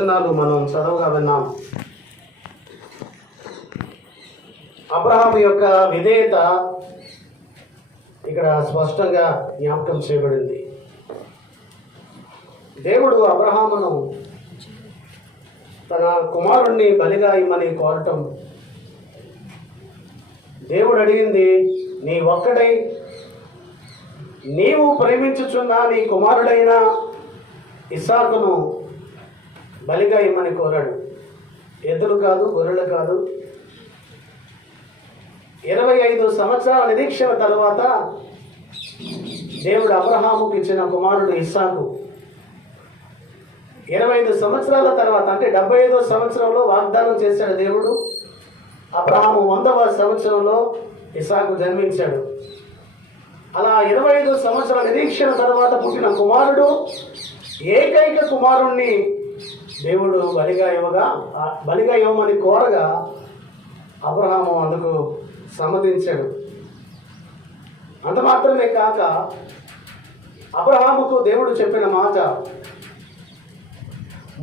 మనం చదవగా విన్నాం. అబ్రహాము యొక్క విధేయత ఇక్కడ స్పష్టంగా జ్ఞాపకం చేయబడింది. దేవుడు అబ్రహామును తన కుమారుణ్ణి బలిగా ఇమ్మని కోరటం, దేవుడు అడిగింది, నీ ఒక్కడై నీవు ప్రేమించుచున్న నీ కుమారుడైన ఇస్సాకును బలిగా ఇమ్మని కోరాడు. ఎద్దులు కాదు, గొర్రెలు కాదు. 25 సంవత్సరాల నిరీక్షణ తరువాత దేవుడు అబ్రహాముకి ఇచ్చిన కుమారుడు ఇస్సాకు 25 సంవత్సరాల తర్వాత, అంటే 75వ సంవత్సరంలో వాగ్దానం చేశాడు దేవుడు. అబ్రహాము 100వ సంవత్సరంలో ఇస్సాకు జన్మించాడు. అలా 25 సంవత్సరాల నిరీక్షణ తర్వాత పుట్టిన కుమారుడు, ఏకైక కుమారుణ్ణి దేవుడు బలిగా ఇవ్వమని కోరగా అబ్రహాము అందుకు సమ్మతించాడు. అంత మాత్రమే కాక అబ్రహాముకు దేవుడు చెప్పిన మాట,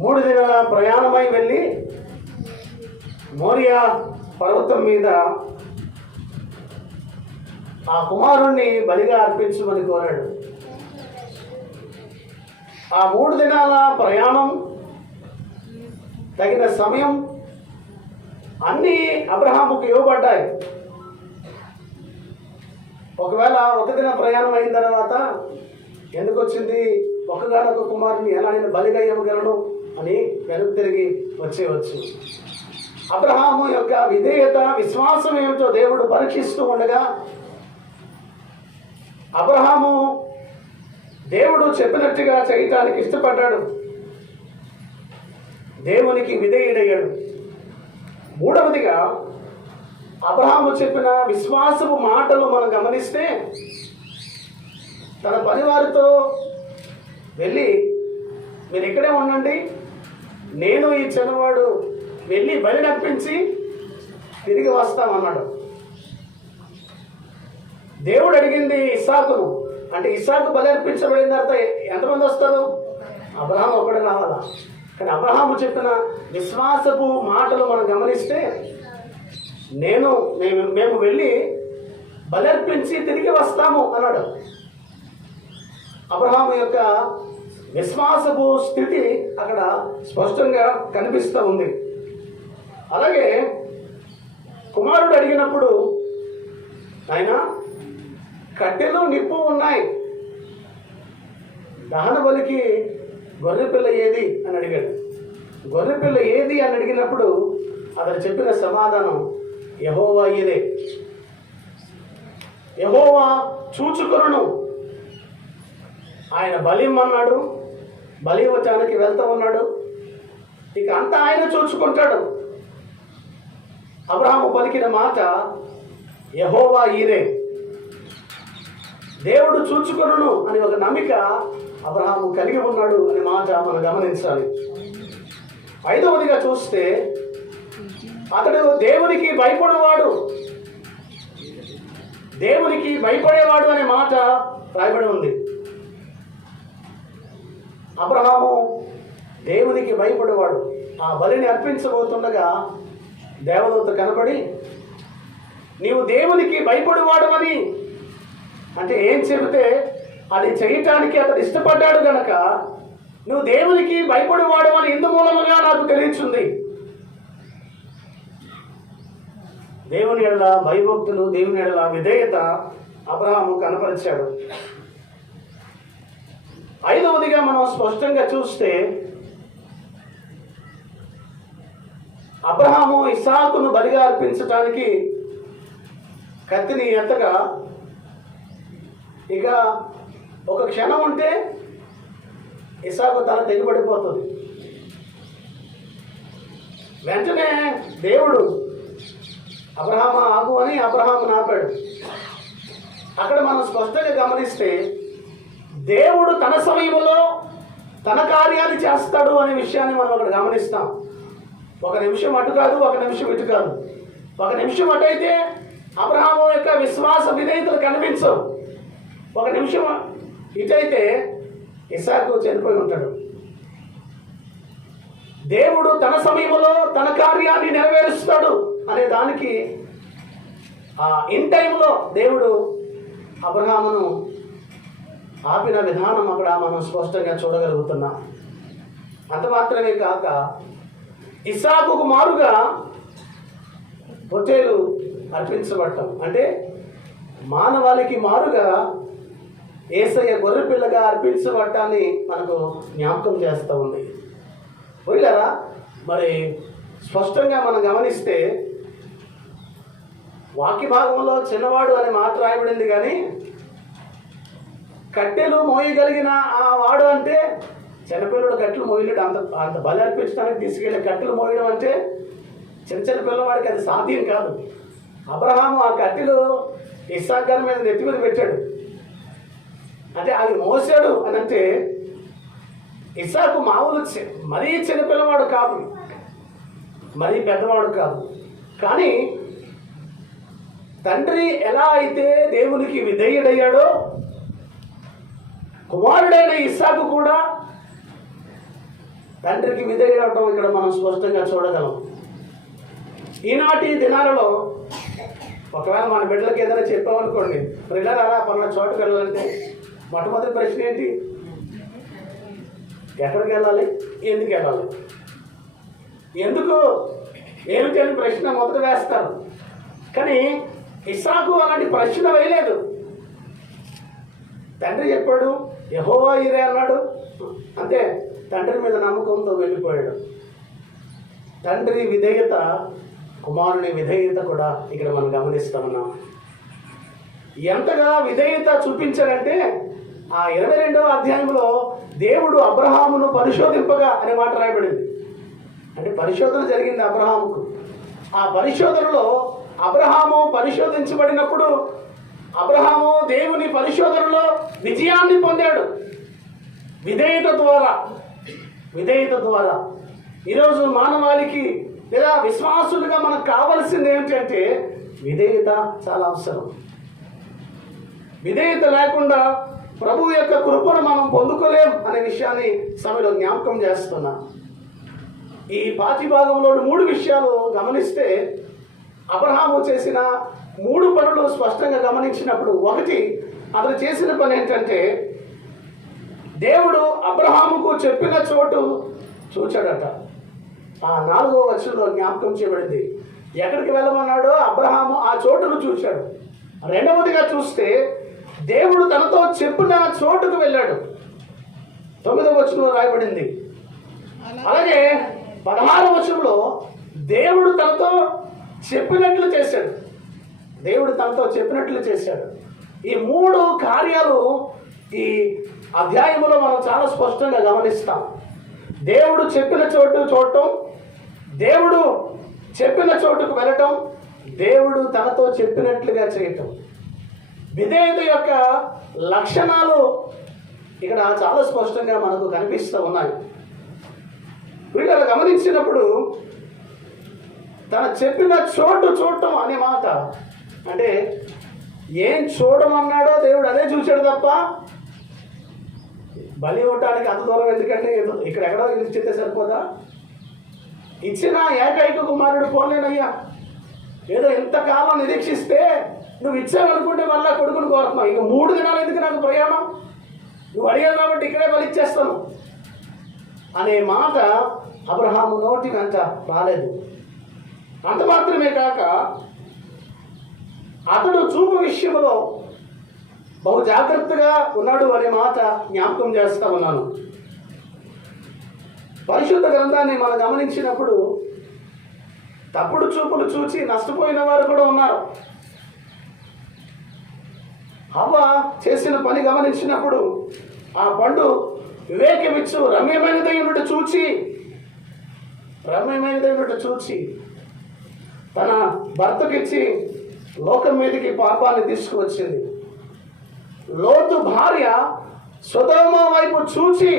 3 దినాల ప్రయాణమై వెళ్ళి మోరియా పర్వతం మీద ఆ కుమారుణ్ణి బలిగా అర్పించమని కోరాడు. ఆ 3 దినాల ప్రయాణం, తగిన సమయం అన్నీ అబ్రహాముకు ఇవ్వబడ్డాయి. ఒకవేళ 1 దిన ప్రయాణం అయిన తర్వాత ఎందుకు వచ్చింది, ఒకగానొక కుమారుని ఎలా నేను బలిగా ఇవ్వగలను అని వెనక్కి తిరిగి వచ్చేవచ్చు. అబ్రహాము యొక్క విధేయత, విశ్వాసం ఏమిటో దేవుడు పరీక్షిస్తూ ఉండగా అబ్రహాము దేవుడు చెప్పినట్టుగా చేయటానికి ఇష్టపడ్డాడు. దేవునికి విధేయుడయ్యాడు. 3వదిగా అబ్రహాము చెప్పిన విశ్వాసపు మాటలు మనం గమనిస్తే, తన పరివారితో వెళ్ళి మీరు ఇక్కడే ఉండండి, నేను ఈ చిన్నవాడు వెళ్ళి బలి నప్పించి తిరిగి వస్తామన్నాడు. దేవుడు అడిగింది ఇస్సాకును, అంటే ఇస్సాకు బలి అర్పించబడిన తర్వాత ఎంతమంది వస్తారు? అబ్రహాము ఒకడే రావాలా? కానీ అబ్రహాము చెప్పిన విశ్వాసపు మాటలు మనం గమనిస్తే, మేము వెళ్ళి బలర్పించి తిరిగి వస్తాము అన్నాడు. అబ్రహాము యొక్క విశ్వాసపు స్థితి అక్కడ స్పష్టంగా కనిపిస్తూ ఉంది. అలాగే కుమారుడు అడిగినప్పుడు, ఆయన కట్టెలు నిప్పు ఉన్నాయి, దహన బలికి గొర్రెపిల్ల ఏది అని అడిగాడు. గొర్రెపిల్ల ఏది అని అడిగినప్పుడు అతను చెప్పిన సమాధానం, యెహోవా ఇదే, యెహోవా చూచుకొనును. ఆయన బలిమ్మన్నాడు, బలి ఇవ్వటానికి వెళ్తూ ఉన్నాడు, ఇక అంతా ఆయన చూచుకుంటాడు. అబ్రహాము పలికిన మాట యెహోవా ఈరే, దేవుడు చూచుకొనును అని ఒక నమ్మిక అబ్రహాము కలిగి ఉన్నాడు అనే మాట మనం గమనించాలి. 5వదిగా చూస్తే, అతడు దేవునికి భయపడేవాడు, దేవునికి భయపడేవాడు అనే మాట రాయబడి ఉంది. అబ్రహాము దేవునికి భయపడేవాడు. ఆ బలిని అర్పించబోతుండగా దేవదూత కనబడి, నీవు దేవునికి భయపడేవాడు అని అంటే ఏం చెబితే అది చేయటానికి అతడు ఇష్టపడ్డాడు గనక, నువ్వు దేవునికి భయపడేవాడు అని ఇందు మూలముగా నాకు తెలియచుంది. దేవుని ఎడల భయభక్తులు, దేవుని ఎడల విధేయత అబ్రహాము కనపరిచాడు. 5వదిగా మనం స్పష్టంగా చూస్తే, అబ్రహాము ఇస్సాకును బలిగా అర్పించటానికి కత్తిని ఎత్తగా, ఇక ఒక క్షణం ఉంటే ఇస్సాకు తల తెగిపడిపోతుంది. వెంటనే దేవుడు అబ్రహాము ఆగు అని అబ్రహామును ఆపాడు. అక్కడ మనం స్పష్టంగా గమనిస్తే, దేవుడు తన సమయంలో తన కార్యాన్ని చేస్తాడు అనే విషయాన్ని మనం అక్కడ గమనిస్తాం. 1 నిమిషం అటు కాదు, 1 నిమిషం ఇటు కాదు. 1 నిమిషం అటు అయితే అబ్రహాము యొక్క విశ్వాస విధేయతలు కనిపించవు. 1 నిమిషం ఇటైతే ఇస్సాకు చనిపోయి ఉంటాడు. దేవుడు తన సమయంలో తన కార్యాన్ని నెరవేరుస్తాడు అనే దానికి ఇన్ టైంలో దేవుడు అబ్రహామును ఆపిన విధానం అక్కడ మనం స్పష్టంగా చూడగలుగుతున్నాం. అంత మాత్రమే కాక ఇస్సాకుకు మారుగా పొట్టేలు అర్పించబడటం అంటే మానవాళికి మారుగా యేసయ్య గొర్రెపిల్లగా అర్పించబడటాన్ని మనకు జ్ఞాపకం చేస్తూ ఉంది. పోయిలారా, మరి స్పష్టంగా మనం గమనిస్తే వాక్య భాగంలో చిన్నవాడు అనే మాట రాయబడింది, కానీ కట్టెలు మోయగలిగిన ఆ వాడు అంటే చిన్నపిల్లడు కట్టెలు మోయలేడు. అంత బలి అర్పించడానికి తీసుకెళ్ళి కట్టెలు మోయడం అంటే చిన్న పిల్లవాడికి అది సాధ్యం కాదు. అబ్రహాము ఆ కట్టెలు ఇస్సాకు గారి మీద నెత్తి మీద పెట్టాడు, అంటే అది మోసాడు అని అంటే ఇస్సాకు మామూలు మరీ చిన్నపిల్లవాడు కాదు, మరీ పెద్దవాడు కాదు. కానీ తండ్రి ఎలా అయితే దేవునికి విధేయుడయ్యాడో కుమారుడైన ఇస్సాకు కూడా తండ్రికి విధేయుడవటం ఇక్కడ మనం స్పష్టంగా చూడగలం. ఈనాటి దినాలలో ఒకవేళ మన బిడ్డలకి ఏదైనా చెప్పామనుకోండి, పిల్లలు పలానా చోటుకు వెళ్ళాలంటే మొట్టమొదటి ప్రశ్న ఏంటి? ఎక్కడికి వెళ్ళాలి, ఎందుకు వెళ్ళాలి, ఎందుకు ఏమిటి అని ప్రశ్న మొదట వేస్తారు. కానీ ఇస్సాకు అలాంటి ప్రశ్న వేయలేదు. తండ్రి చెప్పాడు, యెహోవా ఇరే అన్నాడు, అంతే. తండ్రి మీద నమ్మకంతో వెళ్ళిపోయాడు. తండ్రి విధేయత, కుమారుని విధేయత కూడా ఇక్కడ మనం గమనిస్తూ ఉన్నాం. ఎంతగా విధేయత చూపించారంటే ఆ 22వ అధ్యాయంలో దేవుడు అబ్రహామును పరిశోధింపగా అనే మాట రాయబడింది. అంటే పరిశోధన జరిగింది అబ్రహాముకు. ఆ పరిశోధనలో అబ్రహాము పరిశోధించబడినప్పుడు అబ్రహాము దేవుని పరిశోధనలో విజయాన్ని పొందాడు విధేయత ద్వారా. ఈరోజు మానవాళికి లేదా విశ్వాసులుగా మనకు కావాల్సింది ఏమిటంటే విధేయత చాలా అవసరం. విధేయత లేకుండా ప్రభు యొక్క కృపను మనం పొందుకోలేం అనే విషయాన్ని సమయంలో జ్ఞాపకం చేస్తున్నా. ఈ పాఠ్య భాగంలో 3 విషయాలు గమనిస్తే అబ్రహాము చేసిన 3 పనులు స్పష్టంగా గమనించినప్పుడు, ఒకటి, అతను చేసిన పని ఏంటంటే దేవుడు అబ్రహాముకు చెప్పిన చోటు చూచాడట. ఆ 4వ వచనంలో జ్ఞాపకం చేయబడింది. ఎక్కడికి వెళ్ళమన్నాడో అబ్రహాము ఆ చోటును చూశాడు. రెండవదిగా చూస్తే దేవుడు తనతో చెప్పిన చోటుకు వెళ్ళాడు. 9వ వచనంలో రాయబడింది. అలాగే 16వ వచనంలో దేవుడు తనతో చెప్పినట్లు చేశాడు. ఈ 3 కార్యాలు ఈ అధ్యాయంలో మనం చాలా స్పష్టంగా గమనిస్తాం. దేవుడు చెప్పిన చోటు చూడటం, దేవుడు చెప్పిన చోటుకు వెళ్ళటం, దేవుడు తనతో చెప్పినట్లుగా చేయటం. విధేయత యొక్క లక్షణాలు ఇక్కడ చాలా స్పష్టంగా మనకు కనిపిస్తూ ఉన్నాయి. వీళ్ళు గమనించినప్పుడు తన చెప్పిన చోటు చూడటం అనే మాట, అంటే ఏం చూడమన్నాడో దేవుడు అదే చూశాడు తప్ప బలి ఇవ్వటానికి అంత దూరం ఎందుకంటే ఇక్కడ ఎక్కడో ఇచ్చితే సరిపోదా? ఇచ్చిన ఏకైక కుమారుడు పోలేనయ్యా, ఏదో ఇంతకాలం నిరీక్షిస్తే నువ్వు ఇచ్చావనుకుంటే మళ్ళీ కొడుకుని కోరుతున్నావు. ఇక 3 దినాలు ఎందుకు నాకు ప్రయాణం, నువ్వు అడిగావు కాబట్టి ఇక్కడే బలిచ్చేస్తాను అనే మాట అబ్రహాము నోటి వెంట రాలేదు. అంత మాత్రమే కాక అతడు చూపు విషయంలో బహు జాగ్రత్తగా ఉన్నాడు అనే మాట జ్ఞాపకం చేస్తా ఉన్నాను. పరిశుద్ధ గ్రంథాన్ని మనం గమనించినప్పుడు తప్పుడు చూపులు చూచి నష్టపోయిన వారు కూడా ఉన్నారు. హవ్వ చేసిన పని గమనించినప్పుడు ఆ పండు వివేకమిచ్చు రమ్యమైనదైనట్టు చూచి తన భర్తకిచ్చి లోకం మీదకి పాపాన్ని తీసుకువచ్చింది. లోతు భార్య సొదొమ వైపు చూచి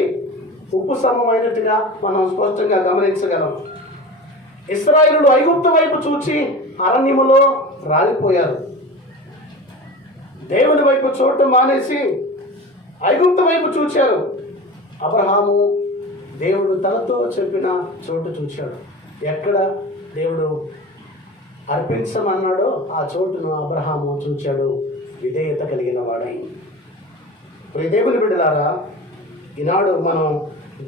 ఉప్పు సమమైనట్టుగా మనం స్పష్టంగా గమనించగలం. ఇశ్రాయేలులు ఐగుప్తు వైపు చూచి అరణ్యములో రాలిపోయారు. దేవుని వైపు చూడటం మానేసి ఐగుప్తు వైపు చూచారు. అబ్రహాము దేవుడు తనతో చెప్పిన చోటు చూశాడు. ఎక్కడ దేవుడు అర్పించమన్నాడో ఆ చోటును అబ్రహాము చూచాడు, విధేయత కలిగిన వాడై. దేవుని బిడ్డలారా, ఈనాడు మనం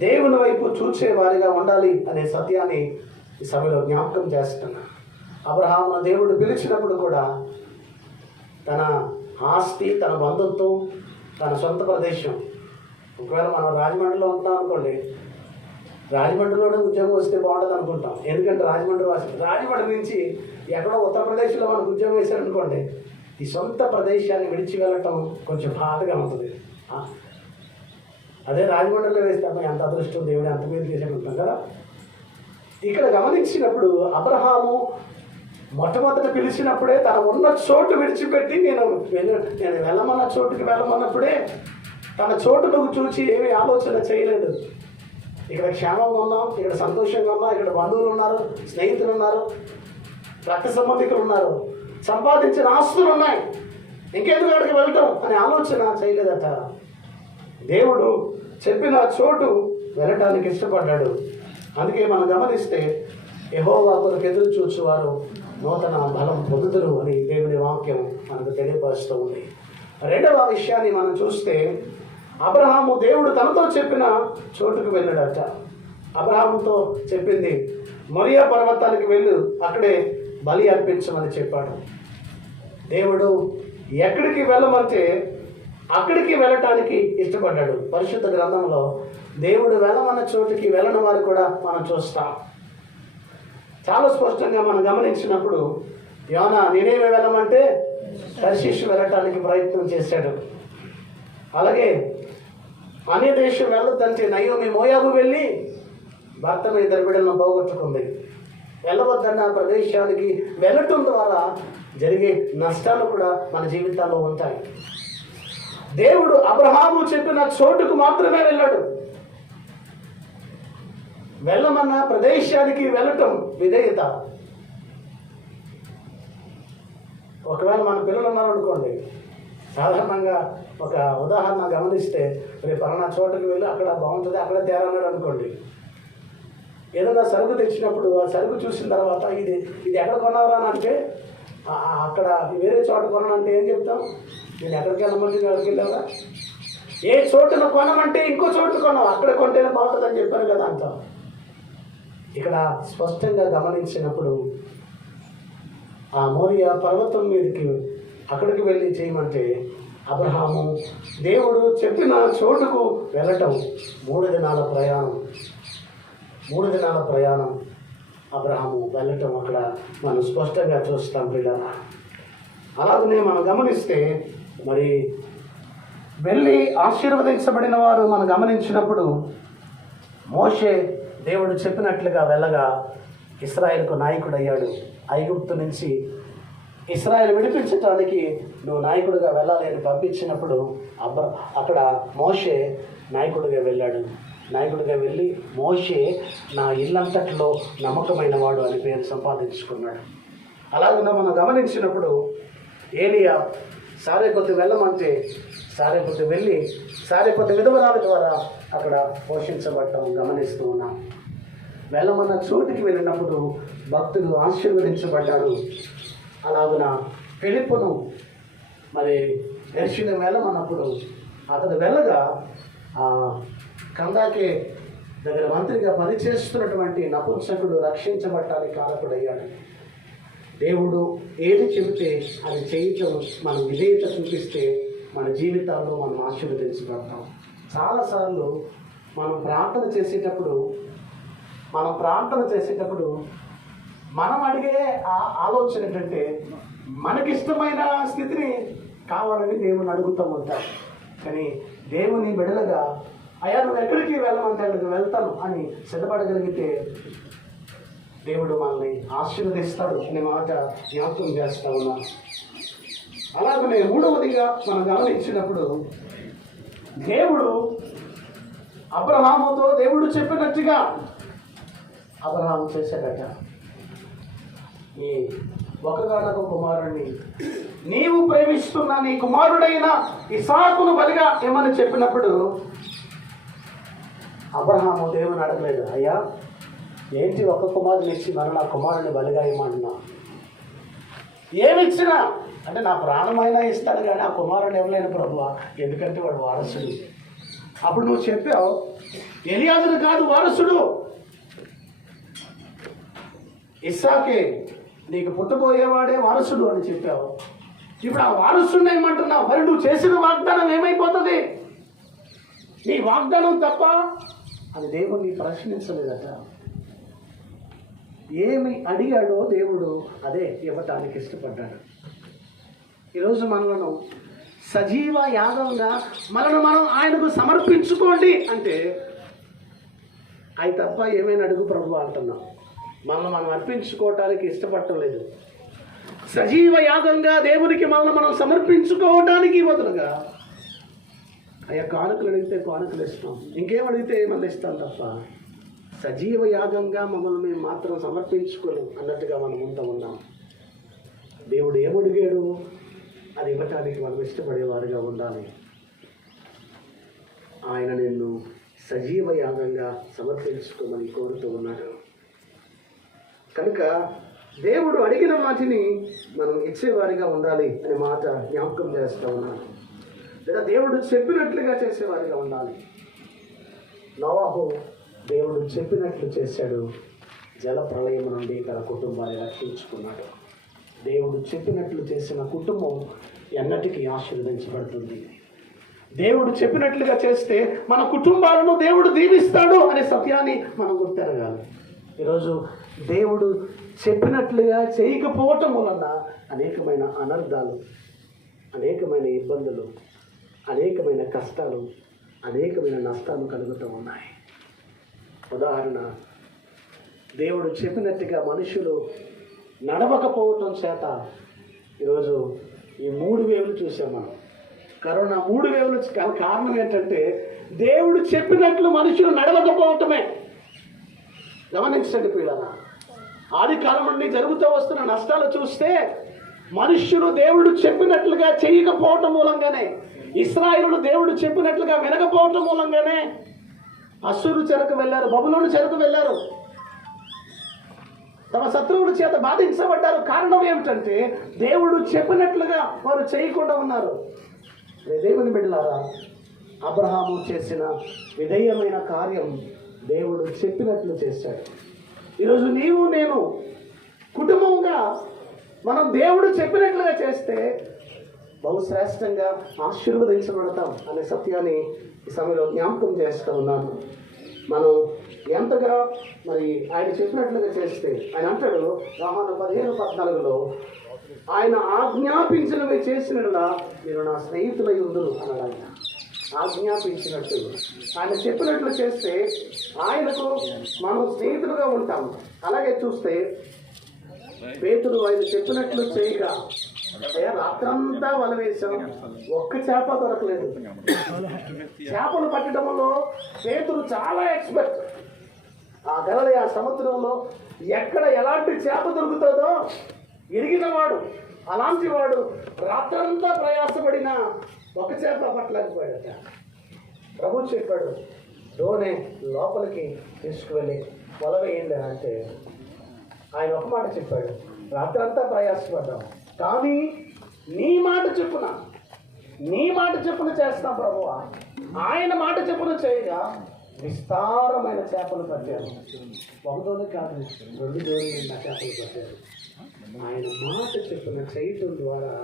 దేవుని వైపు చూసే వారిగా ఉండాలి అనే సత్యాన్ని ఈ సభలో జ్ఞాపకం చేస్తున్నా. అబ్రహామును దేవుడు పిలిచినప్పుడు కూడా తన ఆస్తి, తన బంధుత్వం, తన సొంత ప్రదేశం, ఒకవేళ మనం రాజమండ్రిలో ఉంటున్నాం అనుకోండి, రాజమండ్రిలోనే ఉద్యోగం వస్తే బాగుంటుంది అనుకుంటాం. ఎందుకంటే రాజమండ్రి నుంచి ఎక్కడో ఉత్తరప్రదేశ్లో మనకు ఉద్యోగం వేశారనుకోండి, ఈ సొంత ప్రదేశాన్ని విడిచి వెళ్ళటం కొంచెం బాధగా ఉంటుంది. అదే రాజమండ్రిలో వేస్తే ఎంత అదృష్టం, దేవుడు అంత మీద చేశాడు ఉంటాం కదా. ఇక్కడ గమనించినప్పుడు అబ్రహాము మొట్టమొదట పిలిచినప్పుడే తన ఉన్న చోటు విడిచిపెట్టి నేను వెళ్ళమన్న చోటుకి వెళ్ళమన్నప్పుడే తన చోటును చూసి ఏమీ ఆలోచన చేయలేదు. ఇక్కడ క్షేమంగా ఉన్నాం, ఇక్కడ సంతోషంగా ఉన్నాం, ఇక్కడ బంధువులు ఉన్నారు, స్నేహితులు ఉన్నారు, రక్త సంబంధికులు ఉన్నారు, సంపాదించిన ఆస్తులు ఉన్నాయి, ఇంకెందుకు అక్కడికి వెళ్ళటం అనే ఆలోచన చేయలేదట. దేవుడు చెప్పిన చోటు వెళ్ళటానికి ఇష్టపడ్డాడు. అందుకే మనం గమనిస్తే యెహోవా కొరకు ఎదురు చూచువారు నూతన బలం పొందుదురు అని దేవుని వాక్యం మనకు తెలియపరుస్తూ ఉంది. రెండవ విషయాన్ని మనం చూస్తే, అబ్రహాము దేవుడు తనతో చెప్పిన చోటుకు వెళ్ళాడట. అబ్రహాముతో చెప్పింది మొరియా పర్వతానికి వెళ్ళు, అక్కడే బలి అర్పించమని చెప్పాడు. దేవుడు ఎక్కడికి వెళ్ళమంటే అక్కడికి వెళ్ళటానికి ఇష్టపడ్డాడు. పరిశుద్ధ గ్రంథంలో దేవుడు వెళ్ళమన్న చోటుకి వెళ్ళని వారు కూడా మనం చూస్తాం. చాలా స్పష్టంగా మనం గమనించినప్పుడు యోనా నినేవే వెళ్ళమంటే తర్షీషు వెళ్ళటానికి ప్రయత్నం చేశాడు. అలాగే అన్య దేశం వెళ్ళొద్దంటే నయోమి మోయాబు వెళ్ళి భర్తను, 2 బిడ్డలను పోగొట్టుకుంది. వెళ్ళవద్దన్న ప్రదేశానికి వెళ్ళటం ద్వారా జరిగే నష్టాలు కూడా మన జీవితాల్లో ఉంటాయి. దేవుడు అబ్రహాము చెప్పిన చోటుకు మాత్రమే వెళ్ళాడు. వెళ్ళమన్న ప్రదేశానికి వెళ్ళటం విధేయత. ఒకవేళ మన పిల్లలు ఉన్నారనుకోండి, సాధారణంగా ఒక ఉదాహరణ గమనిస్తే, రేపు పలానా చోటుకి వెళ్ళి అక్కడ బాగుంటుంది, అక్కడ తేరన్నాడు అనుకోండి. ఏదైనా సరుకు తెచ్చినప్పుడు ఆ సరుకు చూసిన తర్వాత ఇది ఎక్కడ కొన్నారా అని అంటే, అక్కడ వేరే చోట కొనాలంటే ఏం చెప్తాం? నేను ఎక్కడికి వెళ్ళమంటే అక్కడికి వెళ్ళావా? ఏ చోటును కొనమంటే ఇంకో చోటు కొన్నావు, అక్కడ కొంటేనే బాగుంటుందని చెప్పాను కదా అంత. ఇక్కడ స్పష్టంగా గమనించినప్పుడు ఆ మోరియా పర్వతం మీదకి అక్కడికి వెళ్ళి చేయమంటే అబ్రహాము దేవుడు చెప్పిన చోటుకు వెళ్ళటం 3 దినాల ప్రయాణం. 3 దినాల ప్రయాణం అబ్రహాము వెళ్ళటం అక్కడ మనం స్పష్టంగా చూస్తాం పిల్లలు. అలాగనే మనం గమనిస్తే మరి వెళ్ళి ఆశీర్వదించబడిన వారు మనం గమనించినప్పుడు మోషే దేవుడు చెప్పినట్లుగా వెళ్ళగా ఇశ్రాయేలుకు నాయకుడయ్యాడు. ఐగుప్తు నుంచి ఇశ్రాయేలు విడిపించడానికి నువ్వు నాయకుడిగా వెళ్ళాలి అని పంపించినప్పుడు అక్కడ మోషే నాయకుడిగా వెళ్ళాడు. నాయకుడిగా వెళ్ళి మోషే నా ఇల్లంతట్లో నమ్మకమైన వాడు అని పేరు సంపాదించుకున్నాడు. అలాగన్నా మనం గమనించినప్పుడు ఏలియా సారేపతి వెళ్ళమంటే సారేపతి వెళ్ళి సారేపతి విధవరాల ద్వారా అక్కడ పోషించబడటం గమనిస్తూ ఉన్నాం. వెళ్ళమన్న చోటికి వెళ్ళినప్పుడు భక్తులు ఆశీర్వదించబడ్డారు. అలాగున ఫిలిప్పును మరి యెరూషలేము వెళ్ళమన్నప్పుడు అతడు వెళ్ళగా కందాకే దగ్గర మంత్రిగా పనిచేస్తున్నటువంటి నపుంసకుడు రక్షించబడటానికి కారకుడయ్యాడు. దేవుడు ఏది చెబితే అది చేయటం మనం విధేయత చూపిస్తే మన జీవితాల్లో మనం ఆశీర్వదించబడతాం. చాలాసార్లు మనం ప్రార్థన చేసేటప్పుడు మనం అడిగే ఆలోచన ఏంటంటే మనకిష్టమైన స్థితిని కావాలని దేవుని అడుగుతూ ఉంటాం. కానీ దేవుని బిడలగా అయ్యా నువ్వు ఎక్కడికి వెళ్ళమంటే అక్కడికి వెళ్తాను అని సిద్ధపడగలిగితే దేవుడు మనల్ని ఆశీర్వదిస్తాడు అనే మాట జ్ఞాపకం చేస్తూ ఉన్నాను. అలాగనే 3వదిగా మనం గమనించినప్పుడు దేవుడు అబ్రహాముతో దేవుడు చెప్పినట్టుగా అబ్రహాము చేశాడట. ఈ ఒకగానొక కుమారుడిని నీవు ప్రేమిస్తున్న నీ కుమారుడైన ఇసాకును బలిగా ఏమని చెప్పినప్పుడు అబ్రహాము దేవుని అడగలేదు, అయ్యా ఏంటి ఒక్క కుమారుని ఇచ్చి మరలా కుమారుని బలిగా ఇవ్వమంటున్నా, ఏమిచ్చినా అంటే నా ప్రాణమైనా ఇస్తాను కానీ ఆ కుమారుని ఇవ్వలేను ప్రభువా, ఎందుకంటే వాడు వారసుడు. అప్పుడు నువ్వు చెప్పావు ఎలియాజరు కాదు వారసుడు, ఇస్సాకే నీకు పుట్టబోయేవాడే వారసుడు అని చెప్పావు. ఇప్పుడు ఆ వారసుని ఏమంటున్నావు? మరి నువ్వు చేసిన వాగ్దానం ఏమైపోతుంది? నీ వాగ్దానం తప్ప అని దేవుణ్ణి ప్రశ్నించలేదట. ఏమి అడిగాడో దేవుడు అదే ఇవ్వటానికి ఇష్టపడ్డాడు. ఈరోజు మనలను సజీవ యాగంగా మనం ఆయనకు సమర్పించుకోండి అంటే అవి తప్ప ఏమైనా అడుగు ప్రభు అంటున్నాం. మనం అర్పించుకోవటానికి ఇష్టపడటం లేదు. సజీవ యాగంగా దేవునికి మనం సమర్పించుకోవడానికి బదులుగా అయ్యా కానుకలు అడిగితే కానుకలు ఇస్తాం, ఇంకేం అడిగితే ఏమన్నా ఇస్తాం తప్ప సజీవ యాగంగా మమ్మల్ని మేము మాత్రం సమర్పించుకోలేం అన్నట్టుగా మనం ఉన్నాం. దేవుడు ఏమడిగాడు అది ఇవ్వటానికి మనం ఇష్టపడేవారుగా ఉండాలి. ఆయన నిన్ను సజీవ యాగంగా సమర్పించుకోమని కోరుతూ ఉన్నాడు. కనుక దేవుడు అడిగిన వాటిని మనం ఇచ్చేవారిగా ఉండాలి అనే మాట జ్ఞాపకం చేస్తూ ఉన్నాను. లేదా దేవుడు చెప్పినట్లుగా చేసేవారిగా ఉండాలి. నోవాహు దేవుడు చెప్పినట్లు చేశాడు. జల ప్రళయం నుండి తన కుటుంబాన్ని రక్షించుకున్నాడు. దేవుడు చెప్పినట్లు చేసిన కుటుంబం ఎన్నటికీ ఆశీర్వదించబడుతుంది. దేవుడు చెప్పినట్లుగా చేస్తే మన కుటుంబాలను దేవుడు దీవిస్తాడు అనే సత్యాన్ని మనం గుర్తెరగాలి. ఈరోజు దేవుడు చెప్పినట్లుగా చేయకపోవటం వలన అనేకమైన అనర్థాలు, అనేకమైన ఇబ్బందులు, అనేకమైన కష్టాలు, అనేకమైన నష్టాలు కలుగుతూ ఉన్నాయి. ఉదాహరణ, దేవుడు చెప్పినట్టుగా మనుషులు నడవకపోవటం చేత ఈరోజు ఈ 3 వేవులు చూసాం మనం. కరోనా 3 వేవులు కారణం ఏంటంటే దేవుడు చెప్పినట్లు మనుషులు నడవకపోవటమే. గమనించండి పిల్లలా, ఆది కాలం నుండి జరుగుతూ వస్తున్న నష్టాలు చూస్తే మనుష్యులు దేవుడు చెప్పినట్లుగా చేయకపోవటం మూలంగానే, ఇశ్రాయేలు దేవుడు చెప్పినట్లుగా వినకపోవటం మూలంగానే అశ్షూరు చెరకు వెళ్ళారు, బబులోను చెరకు వెళ్ళారు, తమ శత్రువుల చేత బాధించబడ్డారు. కారణం ఏమిటంటే దేవుడు చెప్పినట్లుగా వారు చేయకుండా ఉన్నారు. దేవుని బిడ్డలారా, అబ్రహాము చేసిన విధేయమైన కార్యం దేవుడు చెప్పినట్లు చేశాడు. ఈరోజు నీవు నేను కుటుంబంగా మనం దేవుడు చెప్పినట్లుగా చేస్తే బహుశ్రేష్టంగా ఆశీర్వదించబడతాం అనే సత్యాన్ని ఈ సమయంలో జ్ఞాపకం చేస్తూ ఉన్నాను. మనం ఎంతగా మరి ఆయన చెప్పినట్లుగా చేస్తే, ఆయన అంటాడు యోహాను 15:14 ఆయన ఆజ్ఞాపించినవి చేసినట్లా మీరు నా స్నేహితులై ఉందురు అన్నాడు. ఆయన ఆజ్ఞాపించినట్టు ఆయన చెప్పినట్లు చేస్తే ఆయనకు మనం స్నేహితులుగా ఉంటాం. అలాగే చూస్తే పేతురు ఆయన చెప్పినట్లు చేయగా రాత్రంతా వల వేశాం, ఒక్క చేప దొరకలేదు. చేపలు పట్టడంలో పేతురు చాలా ఎక్స్పర్ట్. ఆ గలిలయ సముద్రంలో ఎక్కడ ఎలాంటి చేప దొరుకుతుందో ఎరిగినవాడు. అలాంటి వాడు రాత్రంతా ప్రయాసపడినా ఒక చేప పట్టలేకపోయాడట. ప్రభు చెప్పాడు, దోణి లోపలికి తీసుకువెళ్ళి వల వేయండి అంటే ఆయన ఒక మాట చెప్పాడు, రాత్రంతా ప్రయాసపడ్డాం కానీ నీ మాట చెప్పున చేస్తాం ప్రభువా. ఆయన మాట చెప్పున చేయగా విస్తారమైన చేపలు పట్టారు. ఒక దోణి కాదు, 2 దోణులు చేపలు పట్టారు. ఆయన మాట చెప్పున చేయటం ద్వారా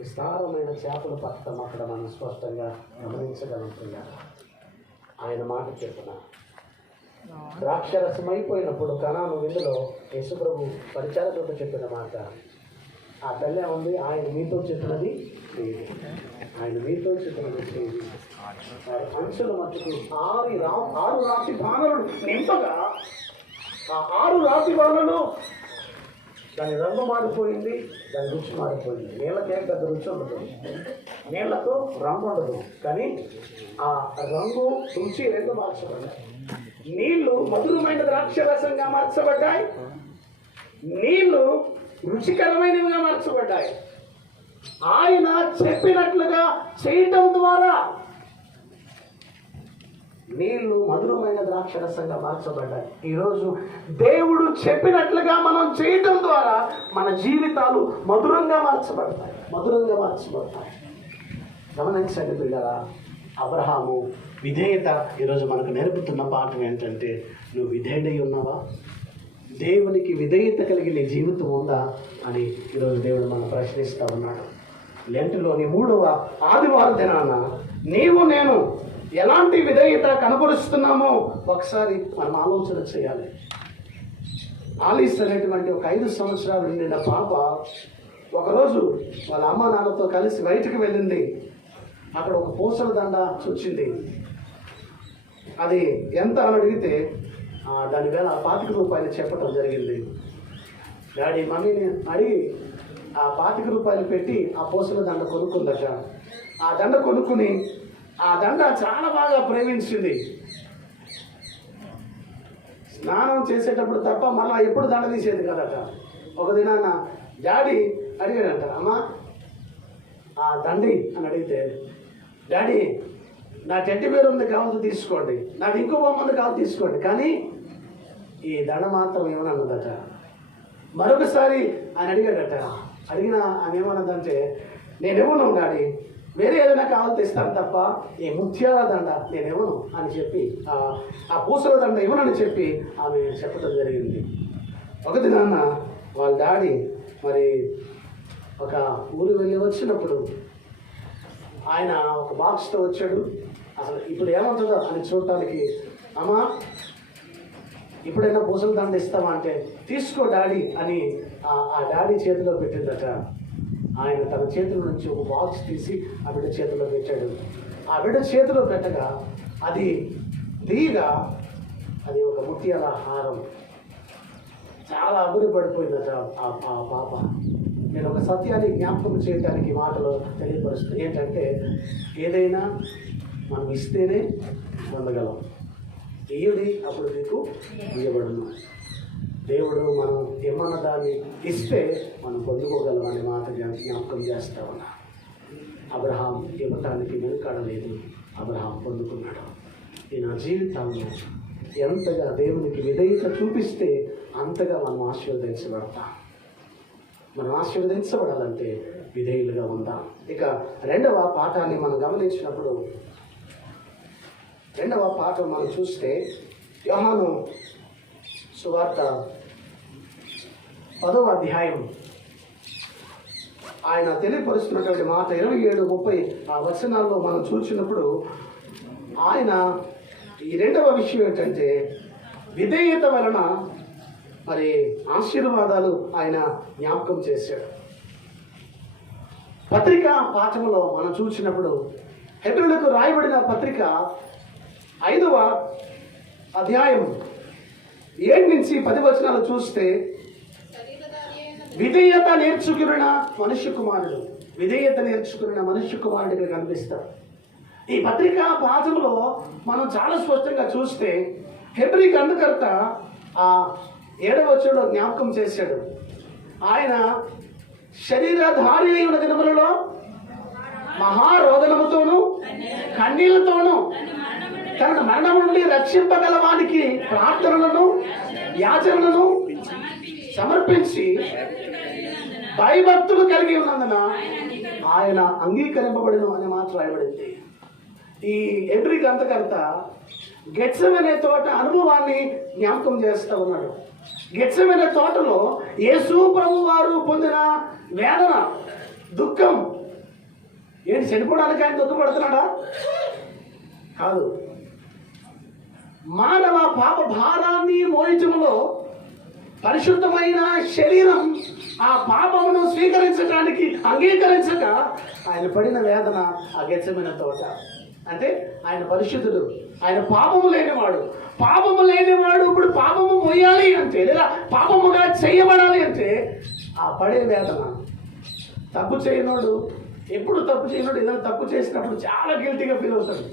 విస్తారమైన చేపలు పట్టడం అక్కడ మనం స్పష్టంగా గమనించగలుగుతున్నాం. ఆయన మాట చెప్పున ద్రాక్షరసం అయిపోయినప్పుడు కనాను విందులో యేసుప్రభు పరిచారకులకు చెప్పిన మాట, ఆ తల్లి ఉంది, ఆయన మీతో చెప్పినది చేయండి, ఆయన మీతో చెప్పినది చేయండి. మనుషుల మట్టుకు 6 రాతి బాణలు నింపగా ఆ 6 రాతి బాణలు దాని రంగు మారిపోయింది, దాని రుచి మారిపోయింది. నీళ్ళకేం పెద్ద రుచి ఉండదు, నీళ్లకు రంగు ఉండదు, కానీ ఆ రంగు రుచి 2 మార్చబడ్డాయి. నీళ్లు మధురమైన ద్రాక్షరసంగా మార్చబడ్డాయి, నీళ్లు రుచికరమైనవిగా మార్చబడ్డాయి. ఆయన చెప్పినట్లుగా చేయటం ద్వారా నీళ్లు మధురమైన ద్రాక్షరసంగా మార్చబడ్డాయి. ఈరోజు దేవుడు చెప్పినట్లుగా మనం చేయటం ద్వారా మన జీవితాలు మధురంగా మార్చబడతాయి. గమనించండి పిల్లరా, అబ్రహాము విధేయత ఈరోజు మనకు నేర్పుతున్న పాఠం ఏంటంటే, నువ్వు విధేయుడై ఉన్నావా? దేవునికి విధేయత కలిగి నీ జీవితం ఉందా అని ఈరోజు దేవుడు మనం ప్రశ్నిస్తూ ఉన్నాడు. లెంటులోని 3వ ఆదివారం దినాన నీవు నేను ఎలాంటి విధేయత కనపరుస్తున్నామో ఒకసారి మనం ఆలోచన చేయాలి. ఆలీస్ అనేటువంటి ఒక 5 సంవత్సరాలు నిండిన పాప ఒకరోజు వాళ్ళ అమ్మ నాన్నతో కలిసి బయటకు వెళ్ళింది. అక్కడ ఒక పూసల దండ చూచింది. అది ఎంత అని అడిగితే దాని వేల 25 రూపాయలు చెప్పడం జరిగింది. డాడీ మమ్మీని అడిగి ఆ 25 రూపాయలు పెట్టి ఆ పూసల దండ కొనుక్కుందట. ఆ దండ కొనుక్కుని ఆ దండ చాలా బాగా ప్రేమించింది. స్నానం చేసేటప్పుడు తప్ప మళ్ళీ ఎప్పుడు దండ తీసేది కదట. ఒక దినాన డాడీ అడిగాడంట, అమ్మా ఆ దండి అని అడిగితే, డాడీ నా టెడ్డి బేర్ ఉంది కావాలి తీసుకోండి, నాది ఇంకో బొమ్మ ఉంది కావాలి తీసుకోండి, కానీ ఈ దండ మాత్రం ఏమన్నదట. మరొకసారి ఆయన అడిగాడట. అడిగిన ఆమె ఏమన్నదంటే, నేనేమను డాడీ, వేరే ఏదైనా కావాలి తెస్తాను తప్ప ఈ ముత్యాల దండ నేనేమను అని చెప్పి ఆ పూసల దండ ఇవ్వనని చెప్పి ఆమె చెప్పడం జరిగింది. ఒక దినాన్న వాళ్ళ డాడీ మరి ఒక ఊరు వెళ్ళి వచ్చినప్పుడు ఆయన ఒక బాక్స్తో వచ్చాడు. అసలు ఇప్పుడు ఏమవుతుందో అని చూడటానికి, అమ్మా ఇప్పుడైనా పూసల దండ ఇస్తామా అంటే, తీసుకో డాడీ అని ఆ డాడీ చేతిలో పెట్టిందట. ఆయన తన చేతుల నుంచి ఒక బాక్స్ తీసి ఆ బిడ్డ చేతిలో పెట్టాడు. ఆ బిడ్డ చేతిలో పెట్టగా అది తీయగా అది ఒక ముత్యాల హారం. చాలా అబురిపడిపోయిందట ఆ పాప. నేను ఒక సత్యాన్ని జ్ఞాపకం చేయడానికి మాటలు తెలియపరుస్తుంది. ఏంటంటే, ఏదైనా మనం ఇస్తేనే పొందగలం, ఇయ్యుడి అప్పుడు నీకు ఇయ్యబడును. దేవుడు మనం ఏమన్న దాన్ని ఇస్తే మనం పొందుకోగలం అనే మాట జ్ఞాపకం చేస్తా ఉన్నా. అబ్రహాం ఇవ్వటానికి వెనుకాడలేదు, అబ్రహాం పొందుకున్నాడు. ఈ నా జీవితంలో ఎంతగా దేవునికి విధేయత చూపిస్తే అంతగా మనం ఆశీర్వదించబడతాం. మనం ఆశీర్వదించబడాలంటే విధేయులుగా ఉందాం. ఇక 2వ పాఠాన్ని మనం గమనించినప్పుడు, 2వ పాఠం మనం చూస్తే యోహాను సువార్త 10వ అధ్యాయం ఆయన తెలియపరుస్తున్నటువంటి మాట 27-30 ఆ వచనాల్లో మనం చూసినప్పుడు ఆయన ఈ 2వ విషయం ఏంటంటే, విధేయత వలన మరి ఆశీర్వాదాలు ఆయన జ్ఞాపకం చేశాడు. పత్రిక పాఠంలో మనం చూసినప్పుడు హెబ్రీయులకు రాయబడిన పత్రిక 5వ అధ్యాయం 7-10 వచనాలు చూస్తే, విధేయత నేర్చుకున్న మనుష్య కుమారుడు, విధేయత నేర్చుకున్న మనుష్య కుమారుడు ఇక్కడ కనిపిస్తాడు. ఈ పత్రికా పాఠంలో మనం చాలా స్పష్టంగా చూస్తే హెబ్రీ గ్రంథకర్త ఆ 7వ వచనంలో జ్ఞాపకం చేశాడు. ఆయన శరీరధారి అయిన దినములలో మహారోదనముతోనూ కన్నీళ్లతోనూ తన మరణం నుండి రక్షింపగల వానికి ప్రార్థనలను యాచనలను సమర్పించి భయభక్తులు కలిగి ఉన్నందున ఆయన అంగీకరింపబడిన అని మాత్రం రాయబడింది. ఈ హెబ్రీ గ్రంథకర్త గెత్సెమనే తోట అనుభవాన్ని జ్ఞాపకం చేస్తూ ఉన్నాడు. గెత్సెమనే తోటలో యేసు ప్రభు వారు పొందిన వేదన, దుఃఖం ఏంటి? చనిపోవడానికి ఆయన దుఃఖపడుతున్నాడా? కాదు. మానవ పాప భారాన్ని మోయించడంలో పరిశుద్ధమైన శరీరం ఆ పాపమును స్వీకరించడానికి అంగీకరించక ఆయన పడిన వేదన ఆ గెత్సెమనే తోట. అంటే ఆయన పరిశుద్ధుడు, ఆయన పాపము లేనివాడు. పాపము లేనివాడు ఇప్పుడు పాపము మోయాలి అంటే, లేదా పాపముగా చేయబడాలి అంటే ఆ పడే వేదన. తప్పు చేయనోడు, ఎప్పుడు తప్పు చేయనోడు ఏదైనా తప్పు చేసినప్పుడు చాలా గిల్టీగా ఫీల్ అవుతాడు.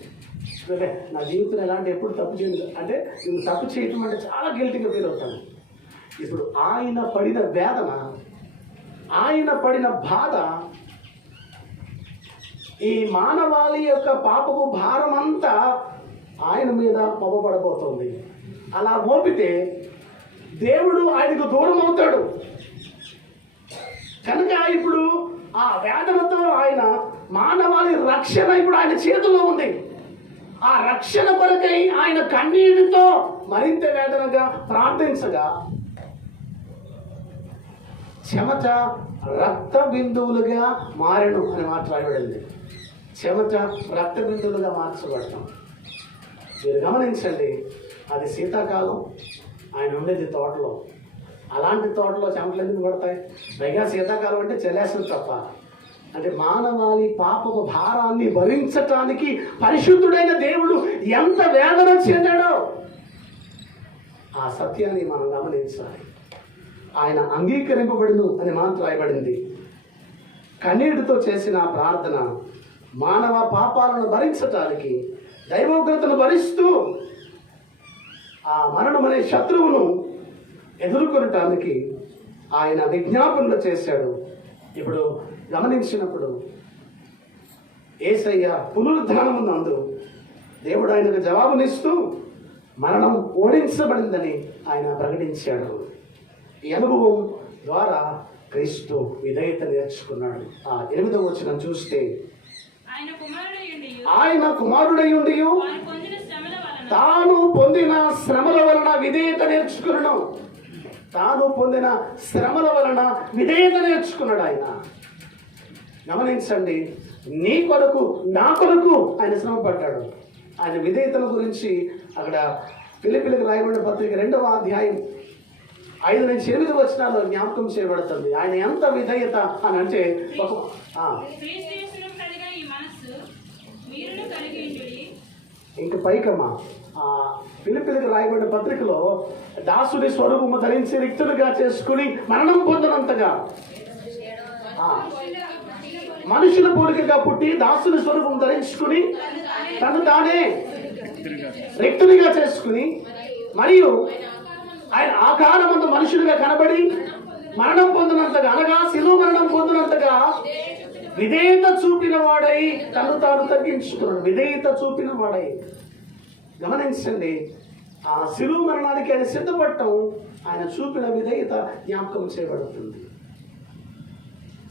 అంటే నా జీవితంలో ఎలాంటి ఎప్పుడు తప్పు చేయలేదు అంటే, నేను తప్పు చేయటం అంటే చాలా గిల్టీగా ఫీల్ అవుతాను. ఇప్పుడు ఆయన పడిన వేదన, ఆయన పడిన బాధ, ఈ మానవాళి యొక్క పాపపు భారం అంతా ఆయన మీద మోపబడబోతోంది. అలా మోపితే దేవుడు ఆయనకు దూరం అవుతాడు. కనుక ఇప్పుడు ఆ వేదనతో ఆయన మానవాళి రక్షణ ఇప్పుడు ఆయన చేతుల్లో ఉంది. ఆ రక్షణ కొరకై ఆయన కన్నీటితో మరింత వేదనగా ప్రార్థించగా చెమట రక్త బిందువులుగా మారెను అని మాట్లాడబడింది. చెమట రక్త బిందువులుగా మార్చబడతాం. మీరు గమనించండి, అది శీతాకాలం, ఆయన ఉండేది తోటలో. అలాంటి తోటలో చెమటలు ఎందుకు పడతాయి? పైగా శీతాకాలం అంటే చలేస్తుంది తప్ప. అంటే మానవాళి పాపపు భారాన్ని భరించటానికి పరిశుద్ధుడైన దేవుడు ఎంత వేదన చెందాడో ఆ సత్యాన్ని మనం గమనించాలి. ఆయన అంగీకరింపబడును అని మాత్రం రాయబడింది. కన్నీటితో చేసిన ప్రార్థన మానవ పాపాలను భరించటానికి, దైవోగ్రతను భరిస్తూ ఆ మరణమనే శత్రువును ఎదుర్కొనటానికి ఆయన విజ్ఞాపనలు చేశాడు. ఇప్పుడు గమనించినప్పుడు యేసయ్య పునరుద్ధానమునందు దేవుడు ఆయనకు జవాబునిస్తూ మరణం ఓడించబడిందని ఆయన ప్రకటించాడు. ఈ అనుభవం ద్వారా క్రీస్తు విధేయత నేర్చుకున్నాడు. ఆ 8వ వచనం చూస్తే, ఆయన కుమారుడై ఉండి తాను పొందిన శ్రమల వలన విధేయత నేర్చుకున్నాడు. తాను పొందిన శ్రమల వలన విధేయత నేర్చుకున్నాడు. ఆయన గమనించండి, నీ కొరకు నా కొరకు ఆయన శ్రమ పడ్డాడు. ఆయన విధేయతల గురించి అక్కడ ఫిలిప్పీయులకు రాయబడిన పత్రిక 2వ అధ్యాయం 5-8 వచనాల్లో జ్ఞాపకం చేయబడుతుంది. ఆయన ఎంత విధేయత అని అంటే ఇంక పైకమ్మా ఫిలిప్పీయులకు రాయబడిన పత్రికలో దాసుని స్వరూపము ధరించి రిక్తులుగా చేసుకుని మరణం పొందినంతగా, మనుషుల పోలికగా పుట్టి దాసుని స్వరూపం ధరించుకుని తను తానే రిక్తునిగా చేసుకుని మరియు ఆయన ఆకారమందు మనుషులుగా కనబడి మరణం పొందినంతగా, అనగా శిలువ మరణం పొందినంతగా విధేయత చూపిన వాడై తను తాను తగ్గించుకున్నాడు. విధేయత చూపిన వాడై. గమనించండి, ఆ శిలువ మరణానికి ఆయన సిద్ధపడటం ఆయన చూపిన విధేయత జ్ఞాపకం చేయబడుతుంది.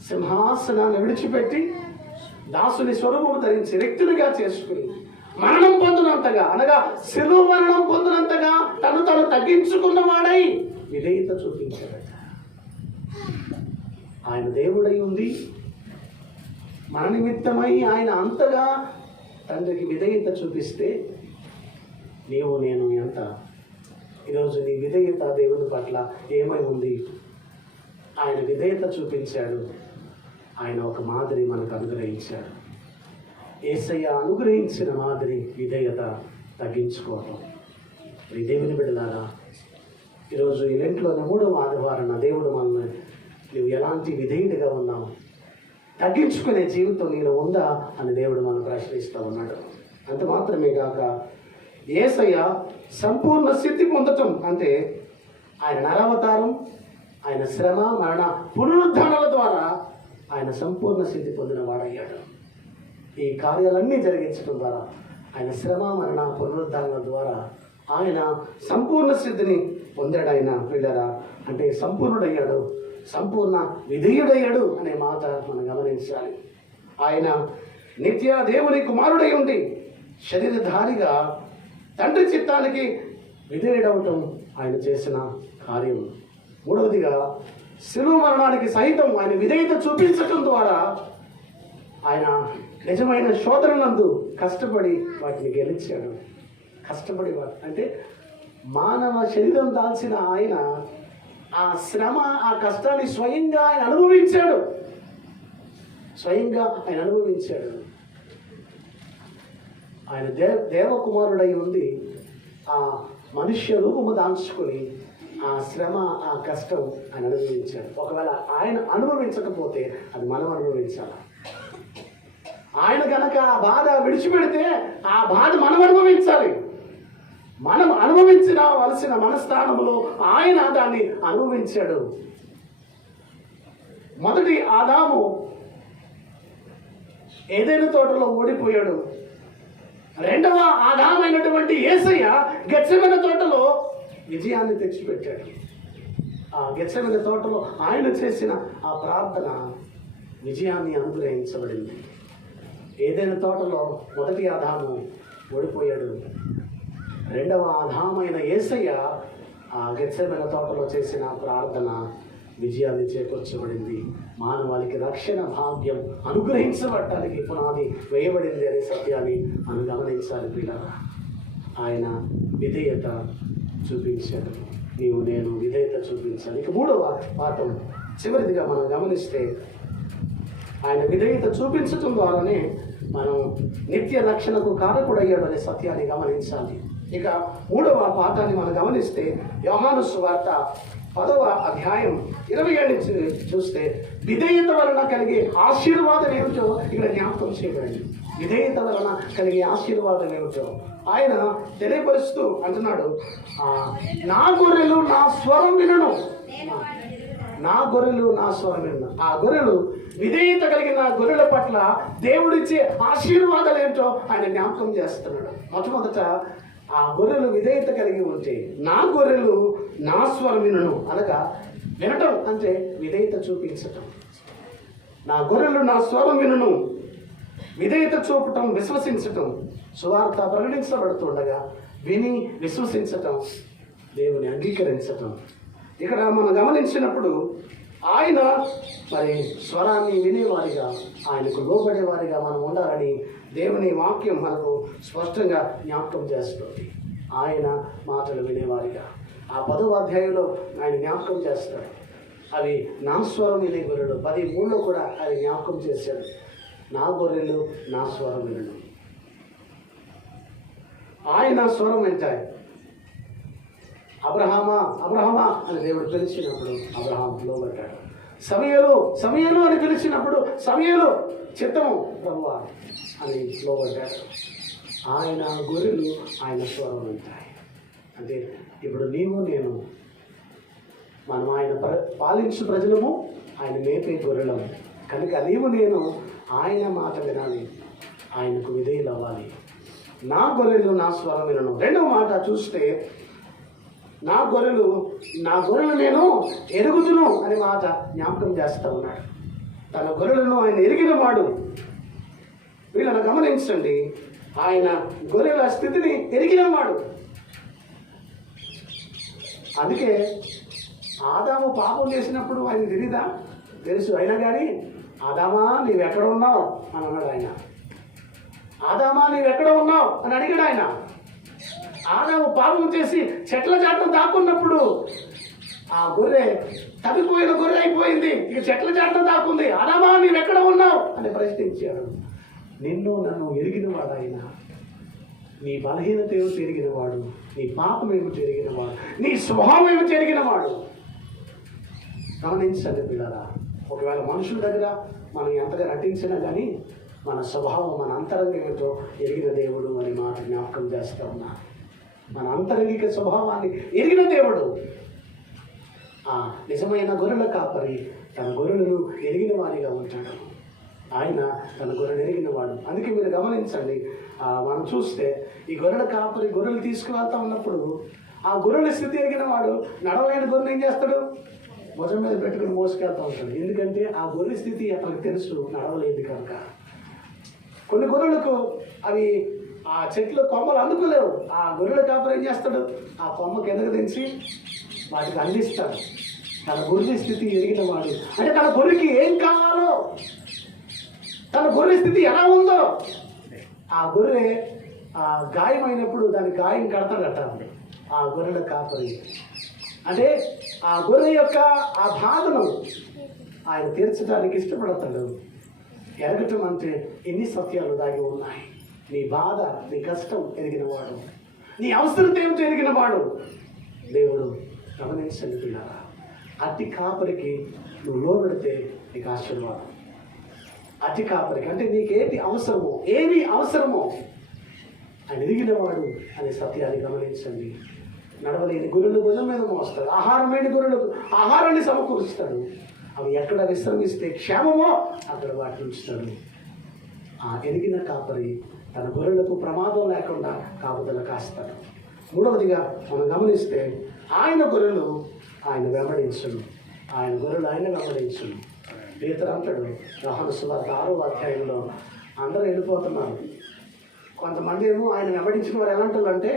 సింహాసనాన్ని విడిచిపెట్టి దాసుని స్వరూపం ధరించి వ్యక్తులుగా చేసుకుని మరణం పొందినంతగా, అనగా శిలువ మరణం పొందినంతగా తను తను తగ్గించుకున్నవాడై విధేయత చూపించాడట. ఆయన దేవుడై ఉంది, మన నిమిత్తమై ఆయన అంతగా తండ్రికి విధేయత చూపిస్తే నీవు నేను ఎంత? ఈరోజు నీ విధేయత దేవుని పట్ల ఏమై ఉంది? ఆయన విధేయత చూపించాడు. ఆయన ఒక మాదిరి మనకు అనుగ్రహించాడు. యేసయ్య అనుగ్రహించిన మాదిరి విధేయత, తగ్గించుకోవటం. ఈ దేవుని బిడ్డలారా, ఈరోజు ఈ లెంట్లోని 3వ ఆదివారం దేవుడు మనల్ని నువ్వు ఎలాంటి విధేయుడిగా ఉన్నావు, తగ్గించుకునే జీవితం నీలో ఉందా అని దేవుడు మనం ప్రశ్నిస్తూ ఉన్నాడు. అంత మాత్రమే కాక యేసయ్య సంపూర్ణ స్థితి పొందటం అంటే ఆయన నరావతారం, ఆయన శ్రమ మరణ పునరుద్ధానాల ద్వారా ఆయన సంపూర్ణ స్థితి పొందిన వాడయ్యాడు. ఈ కార్యాలన్నీ జరిగించడం ద్వారా, ఆయన శ్రమ మరణ పునరుద్ధానాల ద్వారా ఆయన సంపూర్ణ స్థితిని పొందాడు. ఆయన పిల్లరా అంటే సంపూర్ణుడయ్యాడు, సంపూర్ణ విధేయుడయ్యాడు అనే మాట మనం గమనించాలి. ఆయన నిత్య దేవుని కుమారుడై ఉండి శరీరధారిగా తండ్రి చిత్తానికి విధేయుడవటం ఆయన చేసిన కార్యం. 3వదిగా శిలువ మరణానికి సైతం ఆయన విధేయత చూపించటం ద్వారా ఆయన నిజమైన శోధనలందు కష్టపడి వాటిని గెలిచాడు. కష్టపడి అంటే మానవ శరీరం దాల్చిన ఆయన ఆ శ్రమ, ఆ కష్టాన్ని స్వయంగా ఆయన అనుభవించాడు. స్వయంగా ఆయన అనుభవించాడు. ఆయన దేవకుమారుడై ఉండి ఆ మనుష్య రూపము దాల్చుకొని ఆ శ్రమ, ఆ కష్టం ఆయన అనుభవించాడు. ఒకవేళ ఆయన అనుభవించకపోతే అది మనం అనుభవించాలి. ఆయన కనుక ఆ బాధ విడిచిపెడితే ఆ బాధ మనం అనుభవించాలి. మనం అనుభవించవలసిన మనస్థానంలో ఆయన దాన్ని అనుభవించాడు. మొదటి ఆదాము ఏదైనా తోటలో ఓడిపోయాడు. రెండవ ఆదామైనటువంటి యేసయ్య గెత్సెమనే తోటలో విజయాన్ని తెచ్చిపెట్టాడు. ఆ గెత్సెమనే తోటలో ఆయన చేసిన ఆ ప్రార్థన విజయాన్ని అనుగ్రహించబడింది. ఏదైనా తోటలో మొదటి ఆదాము ఓడిపోయాడు. రెండవ ఆదామైన యేసయ్య ఆ గెత్సెమనే తోటలో చేసిన ప్రార్థన విజయాన్ని చేకూర్చబడింది. మానవాళికి రక్షణ భాగ్యం అనుగ్రహించబడటానికి పునాది వేయబడింది అనే సత్యాన్ని మనం గమనించాలి పిల్లరా. ఆయన విధేయత చూపించాడు. నీవు నేను విధేయత చూపించాలి. ఇక మూడవ పాఠం చివరిదిగా మనం గమనిస్తే ఆయన విధేయత చూపించటం ద్వారానే మనం నిత్య రక్షణకు కారకుడయ్యాడు అనే సత్యాన్ని గమనించాలి. ఇక మూడవ పాఠాన్ని మనం గమనిస్తే యోహాను సువార్త 10వ అధ్యాయం 27 నుంచి చూస్తే విధేయత వలన కలిగే ఆశీర్వాదం ఏమిటో ఇక్కడ జ్ఞాపకం చేయబడింది. విధేయత వలన కలిగే ఆశీర్వాదం ఏమిటో ఆయన తెలియపరుస్తూ అంటున్నాడు, నా గొర్రెలు నా స్వరం వినను, నా గొర్రెలు నా స్వరం వినను. ఆ గొర్రెలు విధేయత కలిగిన గొర్రెల పట్ల దేవుడిచ్చే ఆశీర్వాదాలు ఏంటో ఆయన జ్ఞాపకం చేస్తున్నాడు. మొట్టమొదట ఆ గొర్రెలు విధేయత కలిగి ఉంటే నా గొర్రెలు నా స్వరం వినను అనగా వినటం అంటే విధేయత చూపించటం. నా గొర్రెలు నా స్వరం వినను, విధేయత చూపటం, విశ్వసించటం, సువార్త ప్రకటించబడుతుండగా విని విశ్వసించటం, దేవుని అంగీకరించటం. ఇక్కడ మనం గమనించినప్పుడు ఆయన మరి స్వరాన్ని వినేవారిగా, ఆయనకు లోబడేవారిగా మనం ఉండాలని దేవుని వాక్యం మనకు స్పష్టంగా జ్ఞాపకం చేస్తుంది. ఆయన మాటలు వినేవారిగా ఆ 10వ అధ్యాయంలో ఆయన జ్ఞాపకం చేస్తాడు. అవి నా స్వరం వినే గొర్రెలు 13లో కూడా అది జ్ఞాపకం చేశాడు. నా గొర్రెలు నా స్వరం వినను. ఆయన స్వరం వింటాయి. అబ్రహామా అబ్రహామా అని దేవుడు పిలిచినప్పుడు అబ్రహాం లోబడ్డాడు. సమయలు అని పిలిచినప్పుడు సమయలు చిత్తము ప్రభువా అని లోబడ్డాడు. ఆయన గొర్రెలు ఆయన స్వరం వింటాయి. అంటే ఇప్పుడు నీవు నేను మనం ఆయన పాలించు ప్రజలము, ఆయన మేపే గొర్రెలము. కనుక నీవు నేను ఆయన మాట వినాలి, ఆయనకు విధేయులు అవ్వాలి. నా గొర్రెలు నా స్వరం వినను. రెండవ మాట చూస్తే నా గొర్రెలు నేను ఎరుగుదును అనే మాట జ్ఞాపకం చేస్తూ ఉన్నాడు. తన గొర్రెలను ఆయన ఎరిగిన వాడు. వీళ్ళని గమనించండి, ఆయన గొర్రెల స్థితిని ఎరిగిన వాడు. అందుకే ఆదాము పాపం చేసినప్పుడు ఆయన తెలీదా? తెలుసు. అయినా కానీ ఆదామా నీవెక్కడ ఉన్నావు అని అన్నాడు ఆయన. ఆదామా నీవెక్కడ ఉన్నావు అని అడిగాడు ఆయన. ఆదాము పాపం చేసి చెట్ల చాటును దాక్కున్నప్పుడు ఆ గొర్రె తప్పిపోయిన గొర్రె అయిపోయింది, ఇక చెట్ల చాటును దాక్కుంది. ఆదామా నీవెక్కడ ఉన్నావు అని ప్రశ్నించాడు. నిన్ను నన్ను ఎరిగినవాడు ఆయన. నీ బలహీనత ఏమిటి ఎరిగినవాడు, నీ పాపం ఏమిటి ఎరిగినవాడు, నీ స్వభావం ఏమిటి ఎరిగినవాడు. గమనించండి పిల్లరా, ఒకవేళ మనుషుల దగ్గర మనం ఎంతగా నటించినా కానీ మన స్వభావం, మన అంతరంగం ఏమిటో ఎరిగిన దేవుడు అని మాట జ్ఞాపకం చేస్తూ ఉన్నా. మన అంతరంగిక స్వభావాన్ని ఎరిగిన దేవుడు. ఆ నిజమైన గొర్రెల కాపరి తన గొర్రెలను ఎరిగిన వారిగా ఉంటాడు. ఆయన తన గొర్రెలు ఎరిగిన వాడు. అందుకే మీరు గమనించండి, మనం చూస్తే ఈ గొర్రెల కాపరి గొర్రెలు తీసుకువెళ్తా ఉన్నప్పుడు ఆ గొర్రెల స్థితి ఎరిగిన వాడు నడవలేని గొర్రెలు ఏం చేస్తాడు? భుజం మీద పెట్టుకుని మోసుకెళ్తూ ఉంటాడు. ఎందుకంటే ఆ గొర్రె స్థితి అతనికి తెలుసు, నడవలేదు కనుక. కొన్ని గొర్రెలకు అవి ఆ చెట్లు కొమ్మలు అందుకోలేవు. ఆ గొర్రెల కాపరి ఏం చేస్తాడు? ఆ కొమ్మ కిందకు దించి వాటికి అందిస్తాడు. తన గొర్రె స్థితి ఎరిగిన వాడు. అంటే తన గొర్రెకి ఏం కావాలో, తన గొర్రె స్థితి ఎలా ఉందో, ఆ గొర్రె గాయమైనప్పుడు దాని గాయం కడతాడట ఆ గొర్రెల కాపరి. అంటే ఆ గొర్రె యొక్క ఆ బాధను ఆయన తీర్చడానికి ఇష్టపడతాడు. ఎరగటం అంటే ఎన్ని సత్యాలు దాగి ఉన్నాయి. నీ బాధ, నీ కష్టం ఎరిగినవాడు, నీ అవసరత ఏమిటో ఎరిగినవాడు దేవుడు. గమనించండి పిల్లరా, అతి కాపరికి నువ్వు లోబడితే నీకు ఆశీర్వాదం. అతి కాపరికి అంటే నీకేంటి అవసరమో, ఏమి అవసరమో ఆయన ఎరిగినవాడు అనే సత్యాన్ని గమనించండి. నడవలేని గొర్రెలు భుజం మీద మోస్తాడు. ఆహారం లేని గొర్రెలకు ఆహారాన్ని సమకూరుస్తాడు. అవి ఎక్కడ విశ్రమిస్తే క్షేమమో అక్కడ వాటిని ఉంచుతాడు. ఆ ఎరిగిన కాపరి తన గొర్రెలకు ప్రమాదం లేకుండా కాపుదల కాస్తాడు. మూడవదిగా మనం గమనిస్తే ఆయన గొర్రెలు ఆయన వెంబడించును, ఆయన గొర్రెలు ఆయన వెంబడించును. పేతురు అంటాడు యోహాను సువార్త 6వ అధ్యాయంలో, అందరూ వెళ్ళిపోతున్నారు, కొంతమంది ఏమో ఆయన వెంబడించిన వారు ఎలా అంటారంటే,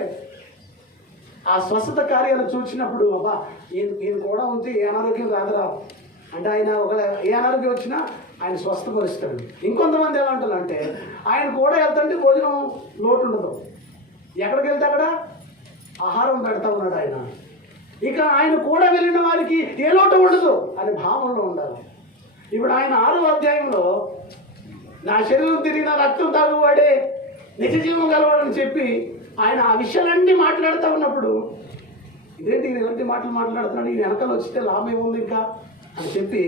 ఆ స్వస్థత కార్యాలు చూసినప్పుడు అబ్బా ఈయన కూడా ఉంటే ఏ అనారోగ్యం రాదురా అంటే, ఆయన ఒక ఏ అనారోగ్యం వచ్చినా ఆయన స్వస్థపరుస్తాడు. ఇంకొంతమంది ఎలా అంటారంటే, ఆయన కూడా వెళ్తుంటే భోజనం లోటు ఉండదు, ఎక్కడికి వెళ్తే అక్కడ ఆహారం పెడతా ఉన్నాడు ఆయన, ఇక ఆయన కూడా వెళ్ళిన వారికి ఏ లోటు ఉండదు అనే భావంలో ఉండాలి. ఇప్పుడు ఆయన 6వ అధ్యాయంలో నా శరీరం తిరిగి నా రక్తం తాగువాడే నిజ జీవం గలవాడని చెప్పి ఆయన ఆ విషయాలన్నీ మాట్లాడుతూ ఉన్నప్పుడు, ఇదేంటి ఇలాంటి మాటలు మాట్లాడుతున్నాడు, ఈయన వెనకాల వచ్చితే లాభం ఏముంది ఇంకా అని చెప్పి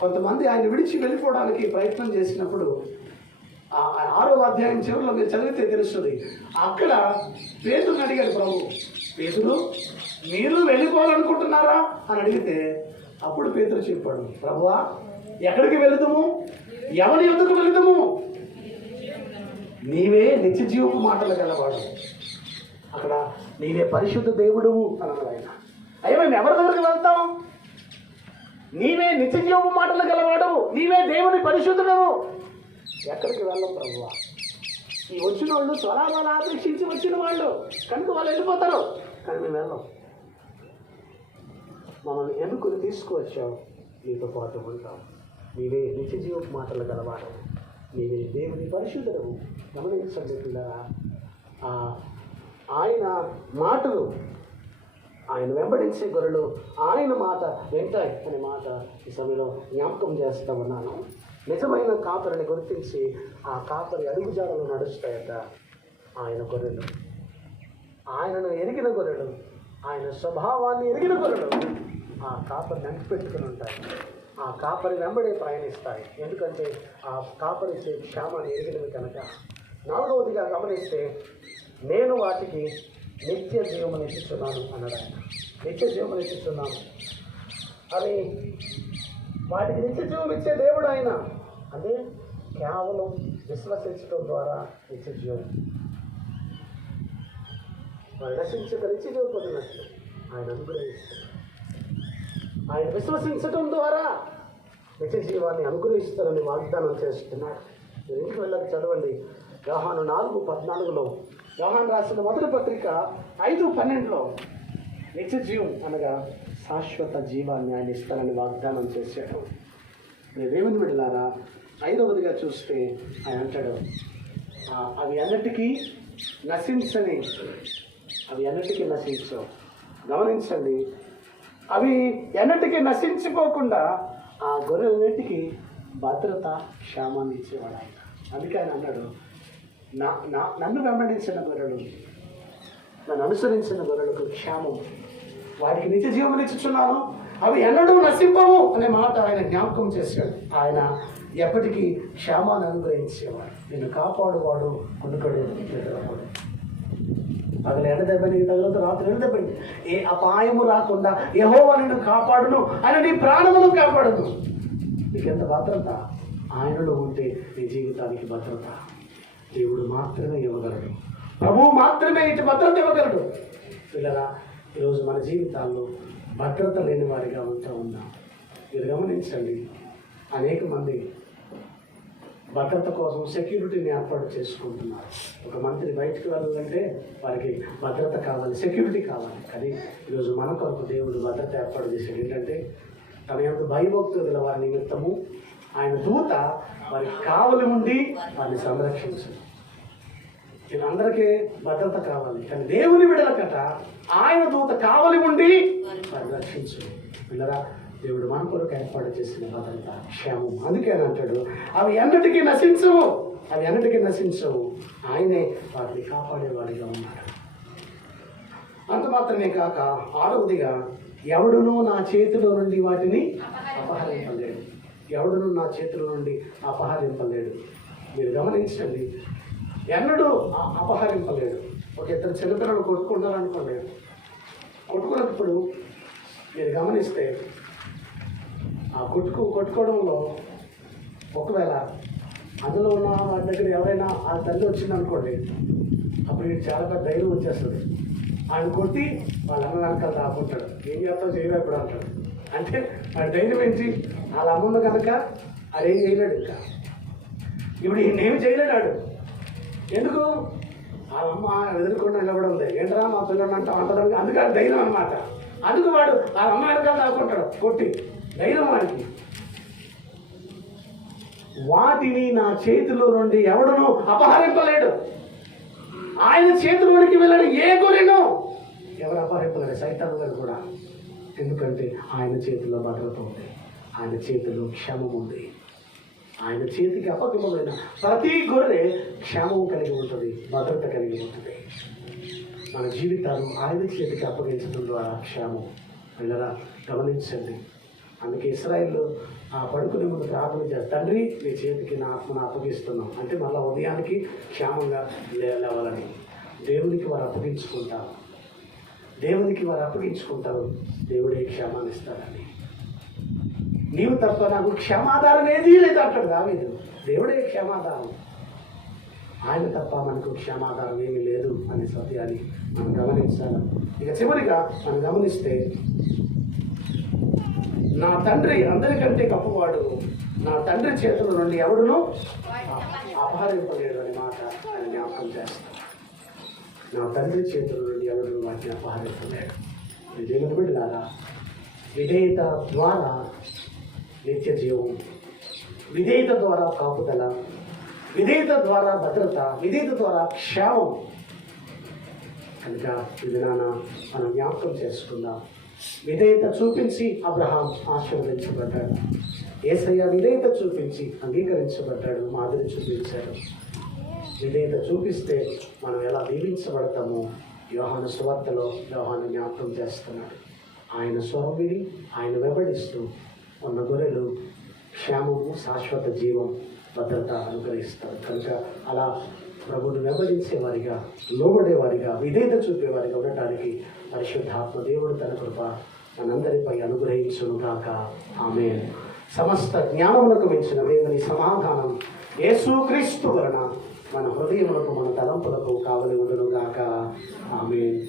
కొంతమంది ఆయన విడిచి వెళ్ళిపోవడానికి ప్రయత్నం చేసినప్పుడు, 6వ అధ్యాయం చివరిలో మీరు చదివితే తెలుస్తుంది, అక్కడ పేతురుని అడిగాడు ప్రభు, పేతురు మీరు వెళ్ళిపోవాలనుకుంటున్నారా అని అడిగితే, అప్పుడు పేతురు చెప్పాడు, ప్రభువా ఎక్కడికి వెళుదుము, ఎవరి ఎందుకు వెళుదుము, నీవే నిత్య జీవపు మాటలు గలవాడు, అక్కడ నీవే పరిశుద్ధ దేవుడువు అన్నాడు ఆయన. అయ్యో మేము ఎవరి దగ్గరికి వెళ్తాం, నీవే నిత్య జీవపు మాటలు గలవాడు, నీవే దేవుని పరిశుద్ధుడవు, ఎక్కడికి వెళ్ళం ప్రభువా. ఈ వచ్చిన వాళ్ళు స్వరాలు ఆపేక్షించి వచ్చిన వాళ్ళు కనుక వాళ్ళు వెళ్ళిపోతారు, కానీ మేము వెళ్ళాం, మమ్మల్ని ఎన్నుకుని తీసుకువచ్చావు, నీతో పాటు ఉంటాం, నీవే నిత్య జీవపు మాటలు గలవాడు, నీవే దేవుని పరిశుద్ధుడవు. గమనించండి పిల్లరా, ఆయన మాటలు, ఆయన వెంబడించే గొర్రెలు ఆయన మాట వింటాయి అనే మాట ఈ సమయంలో జ్ఞాపకం చేస్తూ ఉన్నాను. నిజమైన కాపరిని గుర్తించి ఆ కాపరి అడుగుజాడలు నడుస్తాయట ఆయన గొర్రెలు, ఆయనను ఎరిగిన గొర్రెలు, ఆయన స్వభావాన్ని ఎరిగిన గొర్రెలు ఆ కాపరిని అంటిపెట్టుకుని ఉంటాయి, ఆ కాపరి వెంబడే ప్రయాణిస్తాయి, ఎందుకంటే ఆ కాపరి క్షేమాన్ని ఎరిగినవి కనుక. 4వదిగా గమనిస్తే, నేను వాటికి నిత్య జీవమును ఇస్తున్నాను అన్నాడు ఆయన. నిత్య జీవమును ఇస్తున్నాను అని వాటికి నిత్య జీవం ఇచ్చే దేవుడు ఆయన. అదే కేవలం విశ్వసించడం ద్వారా నిత్య జీవం, వాడు నశించక నిత్య జీవం పొందినట్లు ఆయన అనుగ్రహిస్తారు. ఆయన విశ్వసించడం ద్వారా నిత్య జీవాన్ని అనుగ్రహిస్తారని వాగ్దానం చేస్తున్నాడు. మీరు ఇంటికి వెళ్ళక చదవండి, యోహాను 4:14 యోహాను రాసిన మొదటి పత్రిక 5:12 నిత్య జీవం అనగా శాశ్వత జీవాన్ని ఆయన ఇస్తారని వాగ్దానం చేశాడు. మీరు దేవుని బిడ్డలారా, 5వదిగా చూస్తే ఆయన అంటాడు, అవి అన్నిటికీ నశించవు. గమనించండి, అవి ఎన్నటికీ నశించిపోకుండా ఆ గొర్రెలన్నిటికీ భద్రత క్షేమాన్ని ఇచ్చేవాడు ఆయన. అందుకే ఆయన అన్నాడు, నన్ను వెంబడించిన గొర్రెలు, నన్ను అనుసరించిన గొర్రెలకు క్షేమం, వాటికి నిత్య జీవం ఇచ్చుచున్నాను, అవి ఎన్నడూ నశింపవు అనే మాట ఆయన జ్ఞాపకం చేశాడు. ఆయన ఎప్పటికీ క్షేమాన్ని అనుగ్రహించేవాడు. నేను కాపాడువాడు కొనుకడు నిద్రపోడు, పగలు ఎండదెబ్బని తగిలిన రాత్రి ఎండదెబ్బని ఏ అపాయము రాకుండా యెహోవా నిన్ను కాపాడును, ఆయన నీ ప్రాణమును కాపాడును. నీకెంత భద్రత ఆయనలో ఉంటే నీ జీవితానికి భద్రత దేవుడు మాత్రమే ఇవ్వగలడు, ప్రభువు మాత్రమే ఇటు భద్రత ఇవ్వగలడు. పిల్లరా, ఈరోజు మన జీవితాల్లో భద్రత లేని వారిగా ఉంటూ ఉన్నాం. మీరు గమనించండి, అనేక మంది భద్రత కోసం సెక్యూరిటీని ఏర్పాటు చేసుకుంటున్నారు. ఒక మంత్రి బయటకు వెళ్ళాలంటే వారికి భద్రత కావాలి, సెక్యూరిటీ కావాలి. కానీ ఈరోజు మన కొరకు దేవుడు భద్రత ఏర్పాటు చేశాడు. ఏంటంటే తన యొక్క భయభక్తులు గల వారి నిమిత్తము ఆయన దూత వారికి కావలి ఉండి వారిని సంరక్షించదు. వీళ్ళందరికీ భద్రత కావాలి, కానీ దేవుని విడలకట ఆయన దూత కావలి ఉండి వారిని రక్షించు. పిల్లరా, దేవుడు మన కొరకు ఏర్పాటు చేసిన భద్రత క్షేమం. అందుకే అంటాడు, అవి ఎన్నటికీ నశించవు, ఆయనే వాటిని కాపాడేవాడిగా ఉన్నాడు. అంత మాత్రమే కాక 6వదిగా, ఎవడునూ నా చేతిలో నుండి వాటిని అపహరింపలేడు. ఎవడునూ నా చేతిలో నుండి అపహరింపలేడు. మీరు గమనించండి, ఎన్నడూ అపహరింపలేడు. ఒక ఇద్దరు చిన్నపిల్లలు కొట్టుకుంటారనుకోండి, కొట్టుకున్నప్పుడు మీరు గమనిస్తే ఆ కొట్టుకోవడంలో ఒకవేళ అందులో ఉన్న వారి దగ్గర ఎవరైనా ఆ తల్లి వచ్చిందనుకోండి, అప్పుడు వీడు చాలా పెద్ద ధైర్యం వచ్చేస్తుంది. ఆయన కొట్టి వాళ్ళ అమ్మ వెనకాల దాక్కుంటాడు. ఏం చేస్తావు చేయరా ఇప్పుడు అంటాడు. అంటే ఆ ధైర్యం ఏంటి? వాళ్ళ అమ్మ ఉంది కనుక అదేం చేయలేడు. ఇంకా ఇప్పుడు ఈయనేమి చేయలేడాడు. ఎందుకు? వాళ్ళ అమ్మ ఎదుర్కొండ నిలబడి ఉంది. ఏంట్రా మా పిల్లలు అంటా అంటారు. అందుకని ధైర్యం అనమాట. అందుకు వాడు వాళ్ళ అమ్మ వెనకాల దాక్కుంటాడు కొట్టి. ధైర్యం వాడికి. వాటిని నా చేతిలో నుండి ఎవడును అపహరింపలేడు. ఆయన చేతిలోనికి వెళ్ళాడు ఏ గొర్రెను ఎవరు అపహరింపలేడు, సైతాను గారు కూడా. ఎందుకంటే ఆయన చేతిలో భద్రత ఉంది, ఆయన చేతిలో క్షేమం ఉంది. ఆయన చేతికి అప్పగింపబడిన ప్రతి గొర్రె క్షేమం కలిగి ఉంటుంది, భద్రత కలిగి ఉంటుంది. మన జీవితాలు ఆయన చేతికి అప్పగించడం ద్వారా క్షేమం. వెళ్ళరా గమనించండి. అందుకే ఇశ్రాయేలు ఆ పడుకునే ముందు ప్రార్థన చేస్తారు, తండ్రి నీ చేతికి నా ఆత్మను అప్పగిస్తున్నాం అంటే మళ్ళీ ఉదయానికి క్షేమంగా లేవాలని. దేవునికి వారు అప్పగించుకుంటారు, దేవునికి వారు అప్పగించుకుంటారు. దేవుడే క్షేమాన్ని ఇస్తారని. నీవు తప్ప నాకు క్షేమాధారం ఏదీ లేదు అంటాడు దావీదు. దేవుడే క్షేమాధారం, ఆయన తప్ప మనకు క్షేమాధారం ఏమీ లేదు అనే సత్యాన్ని మనం గమనించాలి. ఇక చివరిగా మనం గమనిస్తే, నా తండ్రి అందరికంటే గొప్పవాడు, నా తండ్రి చేతుల నుండి ఎవడును అపహరింపలేడు అనే మాట ఆయన జ్ఞాపకం చేస్తాడు. నా తండ్రి చేతుల నుండి ఎవడును వాటిని అపహరింపలేడు. దేవుని బిడ్డలారా, విధేయత ద్వారా నిత్య జీవం, విధేయత ద్వారా కాపుదల, విధేయత ద్వారా భద్రత, విధేయత ద్వారా క్షేమం. కనుక ఇది నాన్న మనం జ్ఞాపకం చేసుకుందాం. విధేయత చూపించి అబ్రహాం ఆశీర్వదించబడ్డాడు. యేసయ్య విధేయత చూపించి అంగీకరించబడ్డాడు, మాదిరి చూపించాడు. విధేయత చూపిస్తే మనం ఎలా దీవించబడతామో యోహాను సువార్తలో యోహాను జ్ఞాపకం చేస్తున్నాడు. ఆయన స్వరం విని ఆయన వెంబడిస్తూ ఉన్న గొర్రెలు క్షేమము, శాశ్వత జీవం, భద్రత అనుగ్రహిస్తారు. కనుక అలా ప్రభువును వెంబడించేవారిగా, లోబడేవారిగా, విధేయత చూపేవారిగా ఉండటానికి పరిశుద్ధాత్మ దేవుడు తన కృప మనందరిపై అనుగ్రహించునుగాక. ఆమేన్. సమస్త జ్ఞానములకు మించిన దేవుని సమాధానం యేసుక్రీస్తు వలన మన హృదయములకు, మన తలంపులకు కావలి ఉండునుగాక. ఆమేన్.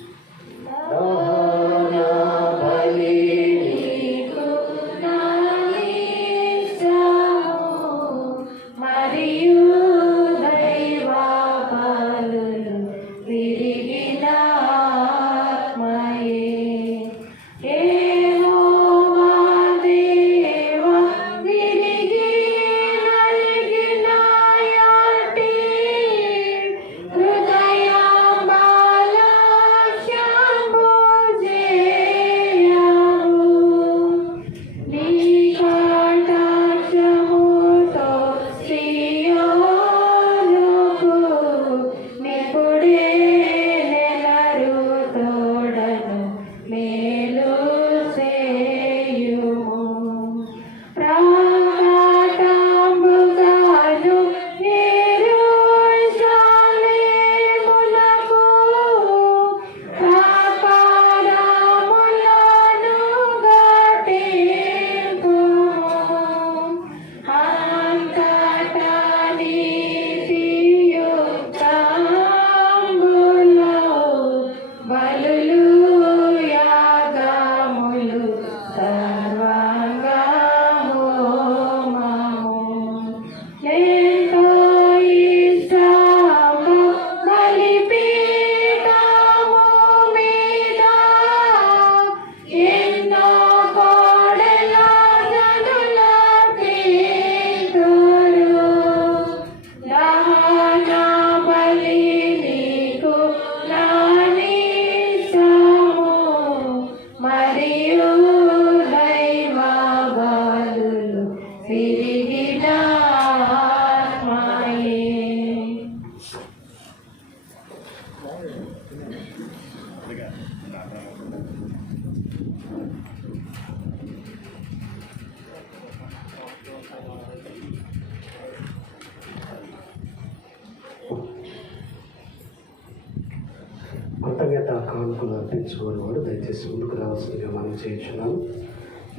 కృతజ్ఞత కానుకలు అర్పించుకునేవాడు దయచేసి ముందుకు రావాల్సిందిగా మనం చేయించున్నాము.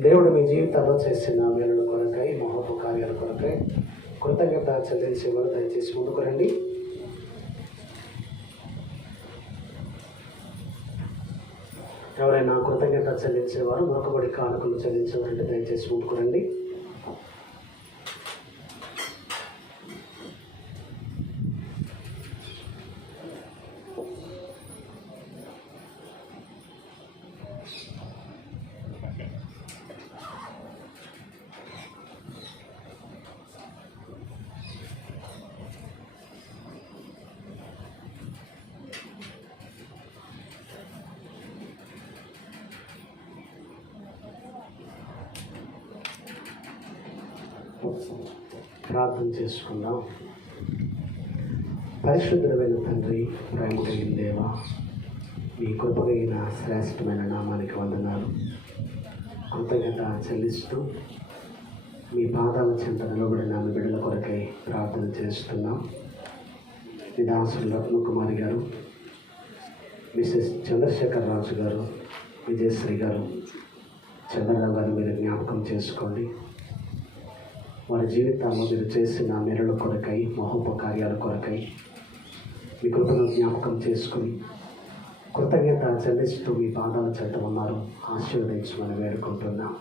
దేవుడు మీ జీవితాల్లో చేసిన మేలుల కొరకై, మహోపకార్యాల కొరకై కృతజ్ఞత చెల్లించేవారు దయచేసి ముందుకు రండి. ఎవరైనా కృతజ్ఞత చెల్లించేవారు, మొక్కబడి కానుకలు చెల్లించేవారంటే దయచేసి ముందుకు రండి. ప్రార్థన చేసుకుందాం. పరిశుద్ధమైన తండ్రి, ప్రేమ కలిగిన దేవా, మీ కృపగైన శ్రేష్టమైన నామానికి వందనాలు. కృతజ్ఞత చెల్లిస్తూ మీ పాదాల చెంత నిలబడిన మీ బిడ్డల కొరకై ప్రార్థన చేస్తున్నాం. మీ దాసులు రత్నకుమారి గారు, మిసెస్ చంద్రశేఖర్ రాజు గారు, విజయశ్రీ గారు, చంద్రరావు గారు మీరు జ్ఞాపకం చేసుకోండి. వారి జీవితాల్లో మీరు చేసిన మెరల కొరకై, మహోపకార్యాల కొరకై మీ కృపను జ్ఞాపకం చేసుకుని కృతజ్ఞత చెల్లిస్తూ మీ పాదాల చెంత ఉన్నారు. ఆశీర్వదించమని వేడుకుంటున్నాం.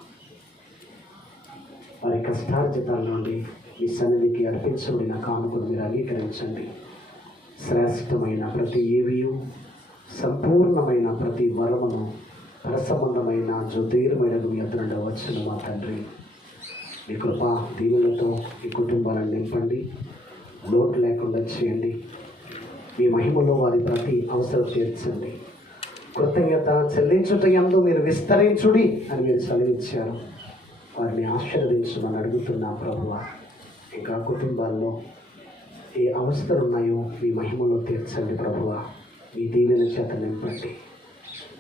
వారి కష్టార్జితాల నుండి మీ సన్నిధికి అర్పించబడిన కానుకలు మీరు అంగీకరించండి. శ్రేష్టమైన ప్రతి ఈవియు, సంపూర్ణమైన ప్రతి వరమును, పరసంబంధమైన జ్యోతిర్మైన మీ ఎదురుండ వచ్చిన మా తండ్రి, మీ కృప దీవులతో ఈ కుటుంబాలను నింపండి, లోటు లేకుండా చేయండి. మీ మహిమలో వారి ప్రతి అవసరం తీర్చండి. కృతజ్ఞత చెల్లించుట యందు మీరు విస్తరించుడి అని మీరు సెలవిచ్చారు. వారిని ఆశీర్వదించమని అడుగుతున్నాం ప్రభువా. ఇంకా కుటుంబాల్లో ఏ అవస్థలు ఉన్నాయో మీ మహిమలో తీర్చండి ప్రభువా. మీ దీవెన చేత నింపండి.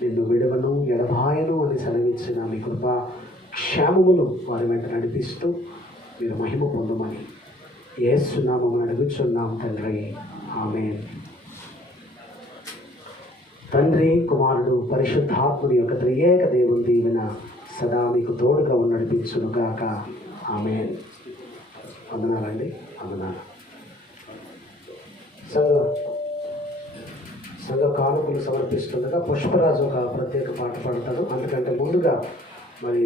నిన్ను విడవను ఎడబాయను అని సెలవిచ్చిన మీ కృప క్షేమములు వారి వెంట నడిపిస్తూ మీరు మహిమ పొందమని యేసు నామమున అడుగుచున్నాం తండ్రి, ఆమేన్. తండ్రి, కుమారుడు, పరిశుద్ధాత్ముని యొక్క త్రియేక దేవుని దీవెన సదా మీకు తోడుగా నడిపించునుగాక, ఆమేన్. వందనాలండి, వందనాలు. సంఘ కానుకలు సమర్పిస్తుండగా పుష్పరాజు ఒక ప్రత్యేక పాట పాడతాడు. అందుకంటే ముందుగా మరి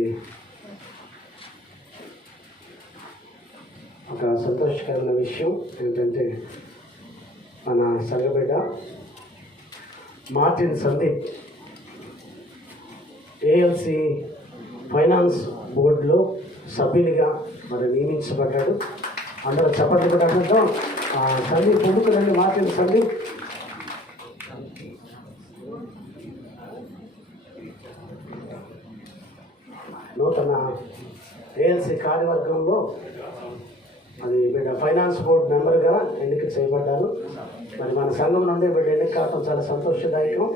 ఒక సంతోషకరమైన విషయం ఏంటంటే, మన సంఘబిడ్డ మార్టిన్ సందీప్ ఏఎల్సి ఫైనాన్స్ బోర్డులో సభ్యునిగా మరి నియమించబడ్డాడు. అందరూ చప్పట్లు కూడా అంటాం. సందీప్ పొందుకురండి. మార్టిన్ సందీప్ నూతన ఏఎల్సి కార్యవర్గంలో అది బిడ్డ ఫైనాన్స్ బోర్డు మెంబర్గా ఎన్నిక చేయబడ్డారు. మరి మన సంఘం నుండి బిడ్డ ఎన్నిక కావడం చాలా సంతోషదాయకం.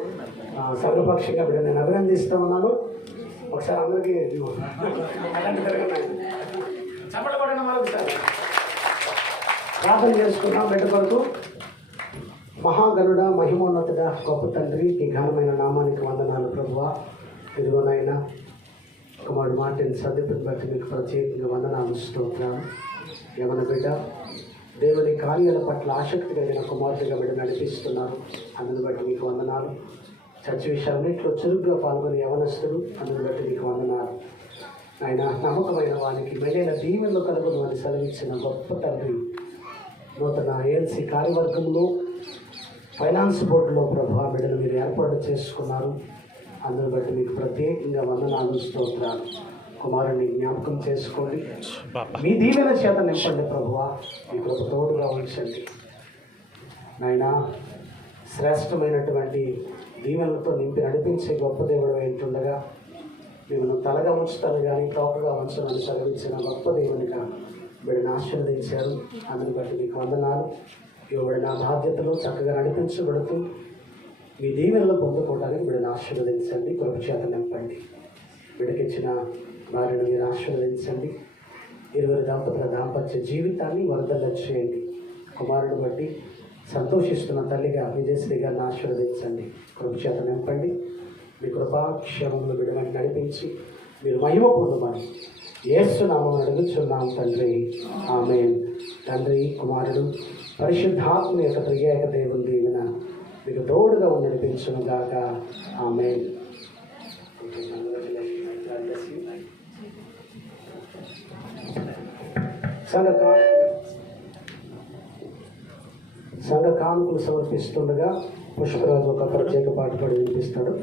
సంఘపక్షంగా బిడ్డ నేను అభినందిస్తూ ఉన్నాను. ఒకసారి అందరికీ ప్రార్థన చేసుకున్నాం బిడ్డ కొరకు. మహాగరుడ, మహిమోన్నతుడ, గొప్ప తండ్రి, ఈ ఘనమైన నామానికి వందనాలు ప్రభువా. ఇదిగోనైనా కుమారుడు మార్టిన్ సందీప్ని బట్టి మీకు ప్రత్యేకంగా వందనాలు, స్తోత్రాలు. యవన బిడ్డ దేవుని కార్యాల పట్ల ఆసక్తి కలిగిన కుమార్తెగా బిడ్డ నడిపిస్తున్నారు. అందుని బట్టి మీకు వందనాలు. చర్చ విషయాలన్నింటిలో చురుగ్గా పాల్గొని యవనస్తులు, అందుని బట్టి మీకు వందనాలు. ఆయన నమ్మకమైన వారికి మెలైన దీవెనలు కలుగును అని సెలవిచ్చిన గొప్ప తండ్రి, నూతన ఏఎల్సి కార్యవర్గంలో ఫైనాన్స్ బోర్డులో ప్రభావ బిడ్డలు మీరు ఏర్పాటు చేసుకున్నారు. అందుని బట్టి మీకు ప్రత్యేకంగా వందనాలు, స్తోత్రాలు. కుమారుని జ్ఞాపకం చేసుకోండి. మీ దీవెన చేత నింపండి ప్రభువా. మీ కృప తోడుగా ఉంచండి నాయన. శ్రేష్టమైనటువంటి దీవెనలతో నింపి నడిపించే గొప్ప దేవుడు ఏంటుండగా మిమ్మల్ని తలగా ఉంచుతాను కానీ తోకగా ఉంచమని సెలవించిన గొప్ప దేవునిగా వీడిని ఆశీర్వదించారు. అందుని బట్టి మీకు వందనాలు. ఇవ్వబడిన బాధ్యతలు చక్కగా నడిపించబడుతూ మీ దీవెనలు పొందుకోవడానికి వీడిని ఆశీర్వదించండి. కృప చేత నింపండి. వీడికిచ్చిన వారిని మీరు ఆశీర్వదించండి. ఇరువురి దంపతుల దాంపత్య జీవితాన్ని వర్ధల్ల చేయండి. కుమారుడు బట్టి సంతోషిస్తున్న తల్లిగా విజయశ్రీ గారిని ఆశీర్వదించండి. కృప చేత నింపండి. మీ కృపాక్షేమములు విడమని నడిపించి మీరు మహిమ పొందమని యేసు నామమున అడుగుచున్నాం తండ్రి, ఆమేన్. తండ్రి, కుమారుడు, పరిశుద్ధాత్మ యొక్క త్రియేక దేవుని దీవెన మీకు తోడుగా నడిపించును గాక. ఆమేన్. సంఘ కానుకలు సమర్పిస్తుండగా పుష్పరాజు ఒక ప్రత్యేక పాట పాడి వినిపిస్తాడు.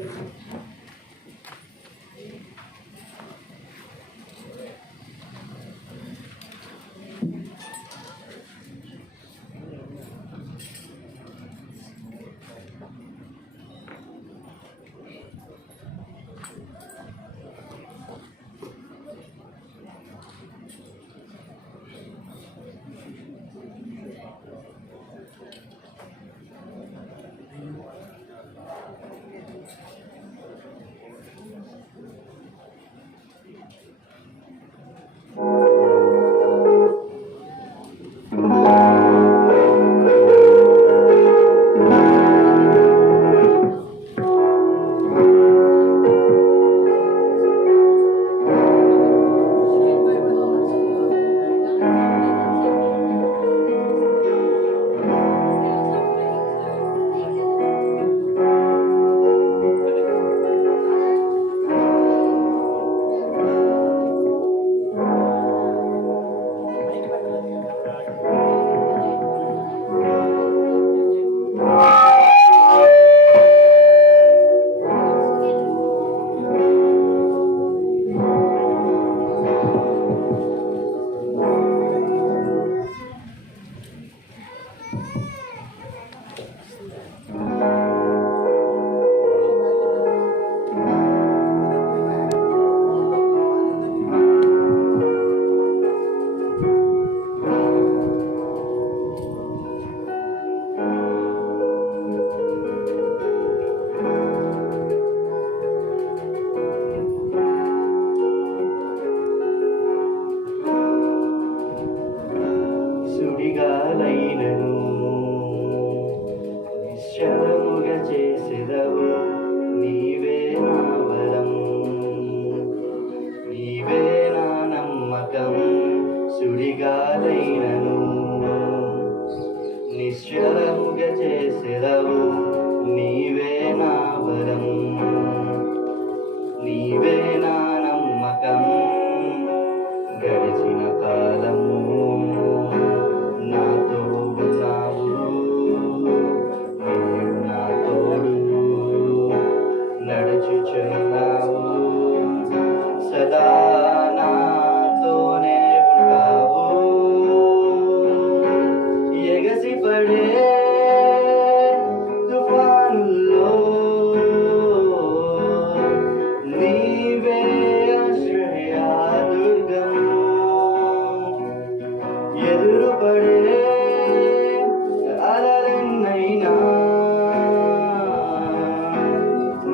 సుడిగాలైనను నిశ్చలముగా చేసెదవు, నీవే నా వరం, నీవే నా నమ్మకం. సుడిగాలైనను నిశ్చలముగా చేసెదవు, నీవే నా వరం, నీవే నా నమ్మకం. గడిచిన కాలము నాతో ఉన్నావు, నీవు నా తోడు నడుచుచున్నావు, సదా నాతోనే ఉన్నావు. ఎగసిపడే తుఫానుల్లో నీవే ఆశ్రయా దుర్గము, ఎదురుపడే అలలెన్నైనా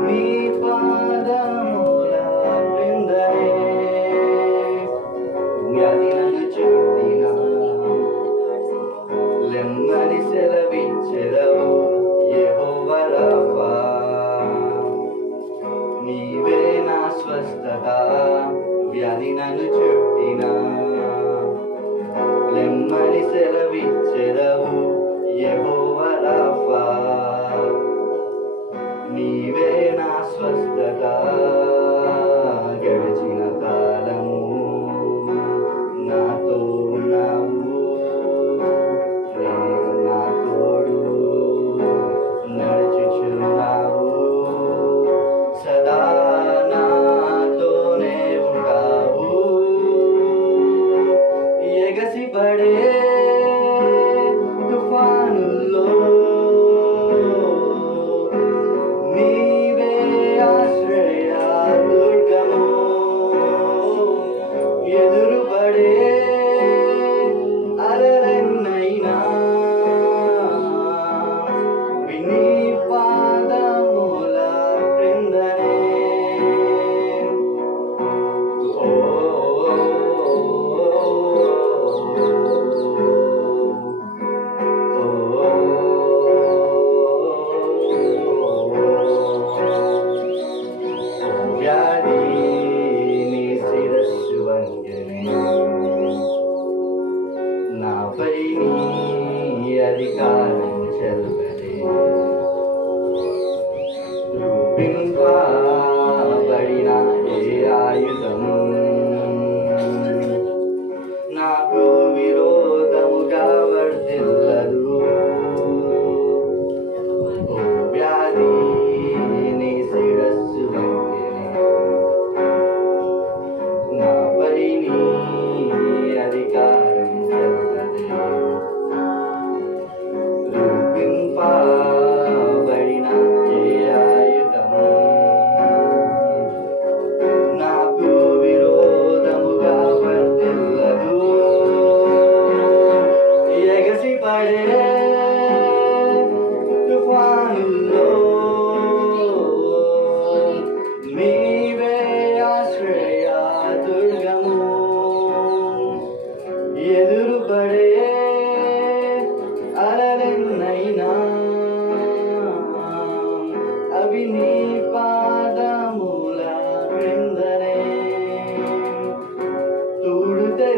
నీ పాదముల బృందనే. వ్యాధి నన్ను చుట్టిన లెమ్మని సెలవిచ్చెదవు, యెహోవా రాఫా, నీవే నా స్వస్థత. వ్యాధి నన్ను చుట్టిన లెమ్మని సెలవిచ్చెదవు, యెహోవా రాఫా, నీవే నా స్వస్థత. గడిచిన కాలము నాతో ఉన్నావు, నీవు నా తోడు నడుచుచున్నావు, సదా నాతోనే ఉంటావు. ఎగసిపడే తుఫానుల్లో నీవే ఆశ్రయా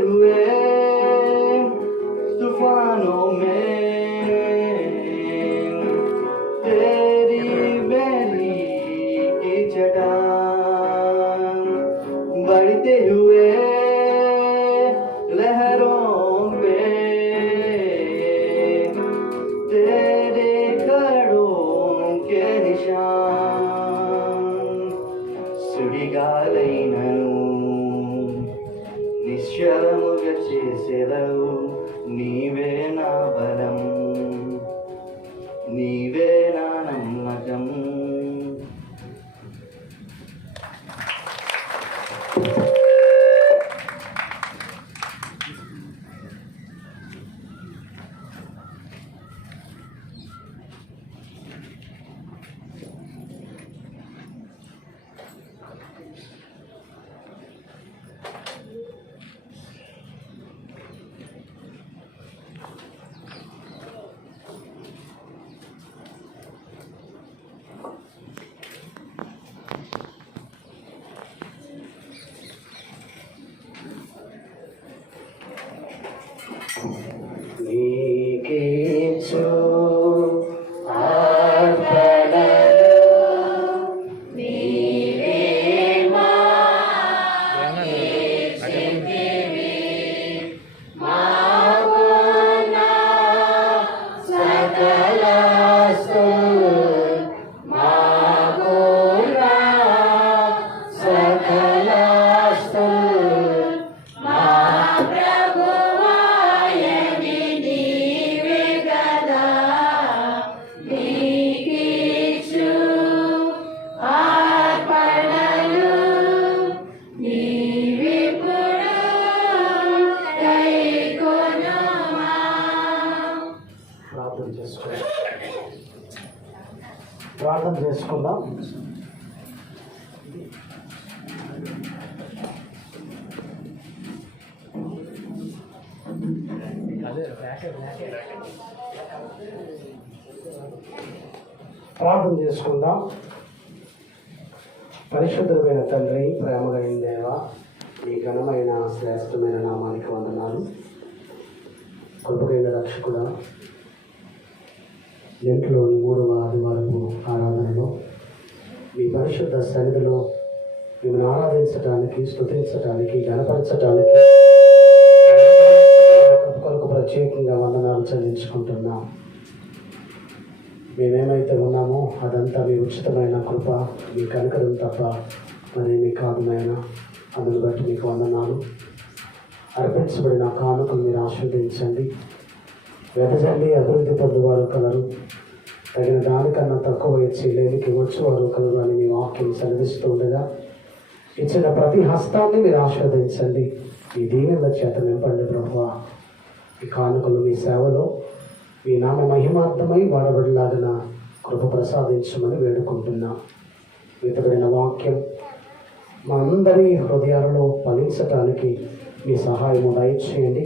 हुए तूफानों में तेरी बेली की चट्टान, बढ़ते हुए लहरों पे तेरे खड़ों के निशान, సుడిగాలైనను నిశ్చలముగా చేసెదవు, నీవే నా బలం, నీవే నా నమ్మకం. నీకేచు ప్రార్థన చేసుకుందాం. ప్రార్థన చేసుకుందాం. పరిశుద్ధమైన తండ్రి, ప్రేమ కలిగిన దేవ, మీ ఘనమైన శ్రేష్టమైన నామానికి వందనాలు. కృపకైన రక్షకుడా, ఇంట్లోని 3వ ఆదివారపు ఆరాధనలో మీ పరిశుద్ధ సన్నిధిలో మిమ్మల్ని ఆరాధించడానికి, స్తుతించడానికి, గణపరచడానికి కొరకు ప్రత్యేకంగా వందనాలు చెల్లించుకుంటున్నాం. మేమేమైతే ఉన్నామో అదంతా మీ ఉచితమైన కృప, మీ కనికరం తప్ప మరేమీ కాదు నాయనా. అందుని బట్టి మీకు వందనాలు. అర్పించబడిన కానుకలు మీరు ఆస్వాదించండి. వెదజల్లి అభివృద్ధి పొందువారు కలరు, తగిన దానికన్నా తక్కువ ఇచ్చి లేనికి వచ్చేవారు కలరు అని మీ వాక్యం సెలవిస్తూ ఉండగా ఇచ్చిన ప్రతి హస్తాన్ని మీరు ఆస్వాదించండి. ఈ దీవెనల చేత నింపండి ప్రభువా. ఈ కానుకలు మీ సేవలో మీ నామ మహిమార్థమై వాడబడిలాగిన కృప ప్రసాదించమని వేడుకుంటున్నాం. వితబడిన వాక్యం మా అందరి హృదయాలలో ఫలించటానికి మీ సహాయము దయచేయండి.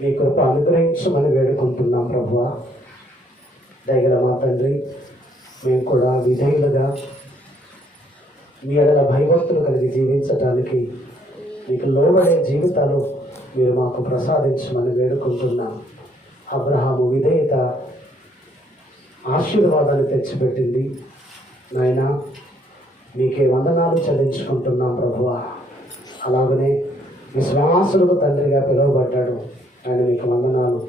మీ కృప అనుగ్రహించమని వేడుకుంటున్నాం ప్రభువా. దయగల మా తండ్రి, మేము కూడా విధేయులుగా మీ ఎడల భయభక్తులు కలిగి జీవించటానికి మీకు లోబడే జీవితాలు మీరు మాకు ప్రసాదించమని వేడుకుంటున్నాం. అబ్రహాము విధేయత ఆశీర్వాదాన్ని తెచ్చిపెట్టింది. నాయనా, మీకే వందనాలు చెల్లించుకుంటున్నాం ప్రభువా. అలాగనే విశ్వాసులకు తండ్రిగా పిలువబడ్డాడు. ఆయన మీకు వందనాలు.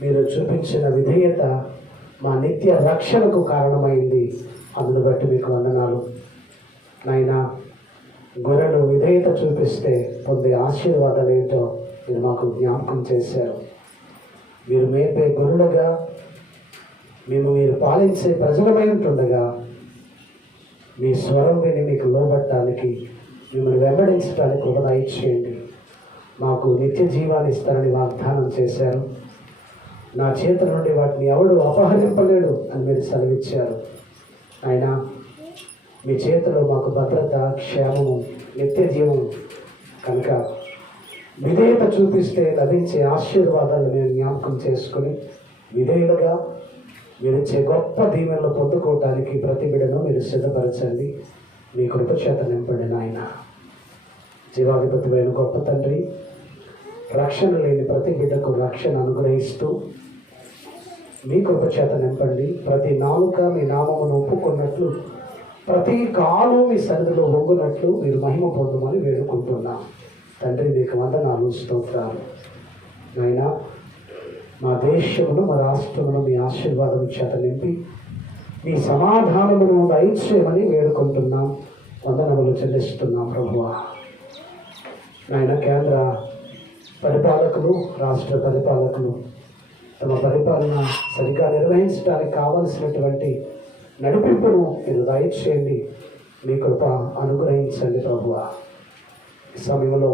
మీరు చూపించిన విధేయత మా నిత్య రక్షణకు కారణమైంది. అందును బట్టి మీకు వందనాలు. నాయనా, గొర్రెలు విధేయత చూపిస్తే పొందే ఆశీర్వాదాలు ఏంటో మీరు మాకు జ్ఞాపకం చేశారు. మీరు మేపే గొర్రెలుగా మీరు పాలించే ప్రజలమై ఉంటుండగా మీ స్వరం విని మీకు లోబట్టడానికి, మిమ్మల్ని వెంబడించడానికి కృప దయచేయండి. మాకు నిత్య జీవాన్ని ఇస్తారని వాగ్దానం చేశారు. నా చేతుల నుండి వాటిని ఎవడు అపహరింపలేడు అని మీరు సెలవిచ్చారు. ఆయన మీ చేతిలో మాకు భద్రత, క్షేమము, నిత్య జీవము కనుక విధేయత చూపిస్తే లభించే ఆశీర్వాదాలను మేము జ్ఞాపకం చేసుకొని విధేయులుగా మీరు ఇచ్చే గొప్ప దీవెనలు పొందుకోవటానికి ప్రతి బిడ్డను మీరు సిద్ధపరచండి. మీ కృప చేత నింపండి నాయన. జీవాధిపతివైన గొప్ప తండ్రి, రక్షణ లేని ప్రతి బిడ్డకు రక్షణ అనుగ్రహిస్తూ మీ కృప చేత నింపండి. ప్రతి నాలుక మీ నామమును ఒప్పుకున్నట్లు, ప్రతి కాలు మీ సన్నిధిలో వంగునట్లు మీరు మహిమ పొందమని వేడుకుంటున్నా. తండ్రి, మీకు వందనాలు, స్తోత్రాలు. నాయనా, మా దేశమును మా రాష్ట్రమును మీ ఆశీర్వాదం చేత నింపి మీ సమాధానమును దయచేయమని వేడుకుంటున్నాం. వందనములు చెల్లిస్తున్నాం ప్రభువా. నాయన, కేంద్ర పరిపాలకులు, రాష్ట్ర పరిపాలకులు తమ పరిపాలన సరిగా నిర్వహించడానికి కావలసినటువంటి నడిపింపును మీరు దయచేయండి. మీ కృప అనుగ్రహించండి ప్రభువా. ఈ సమయంలో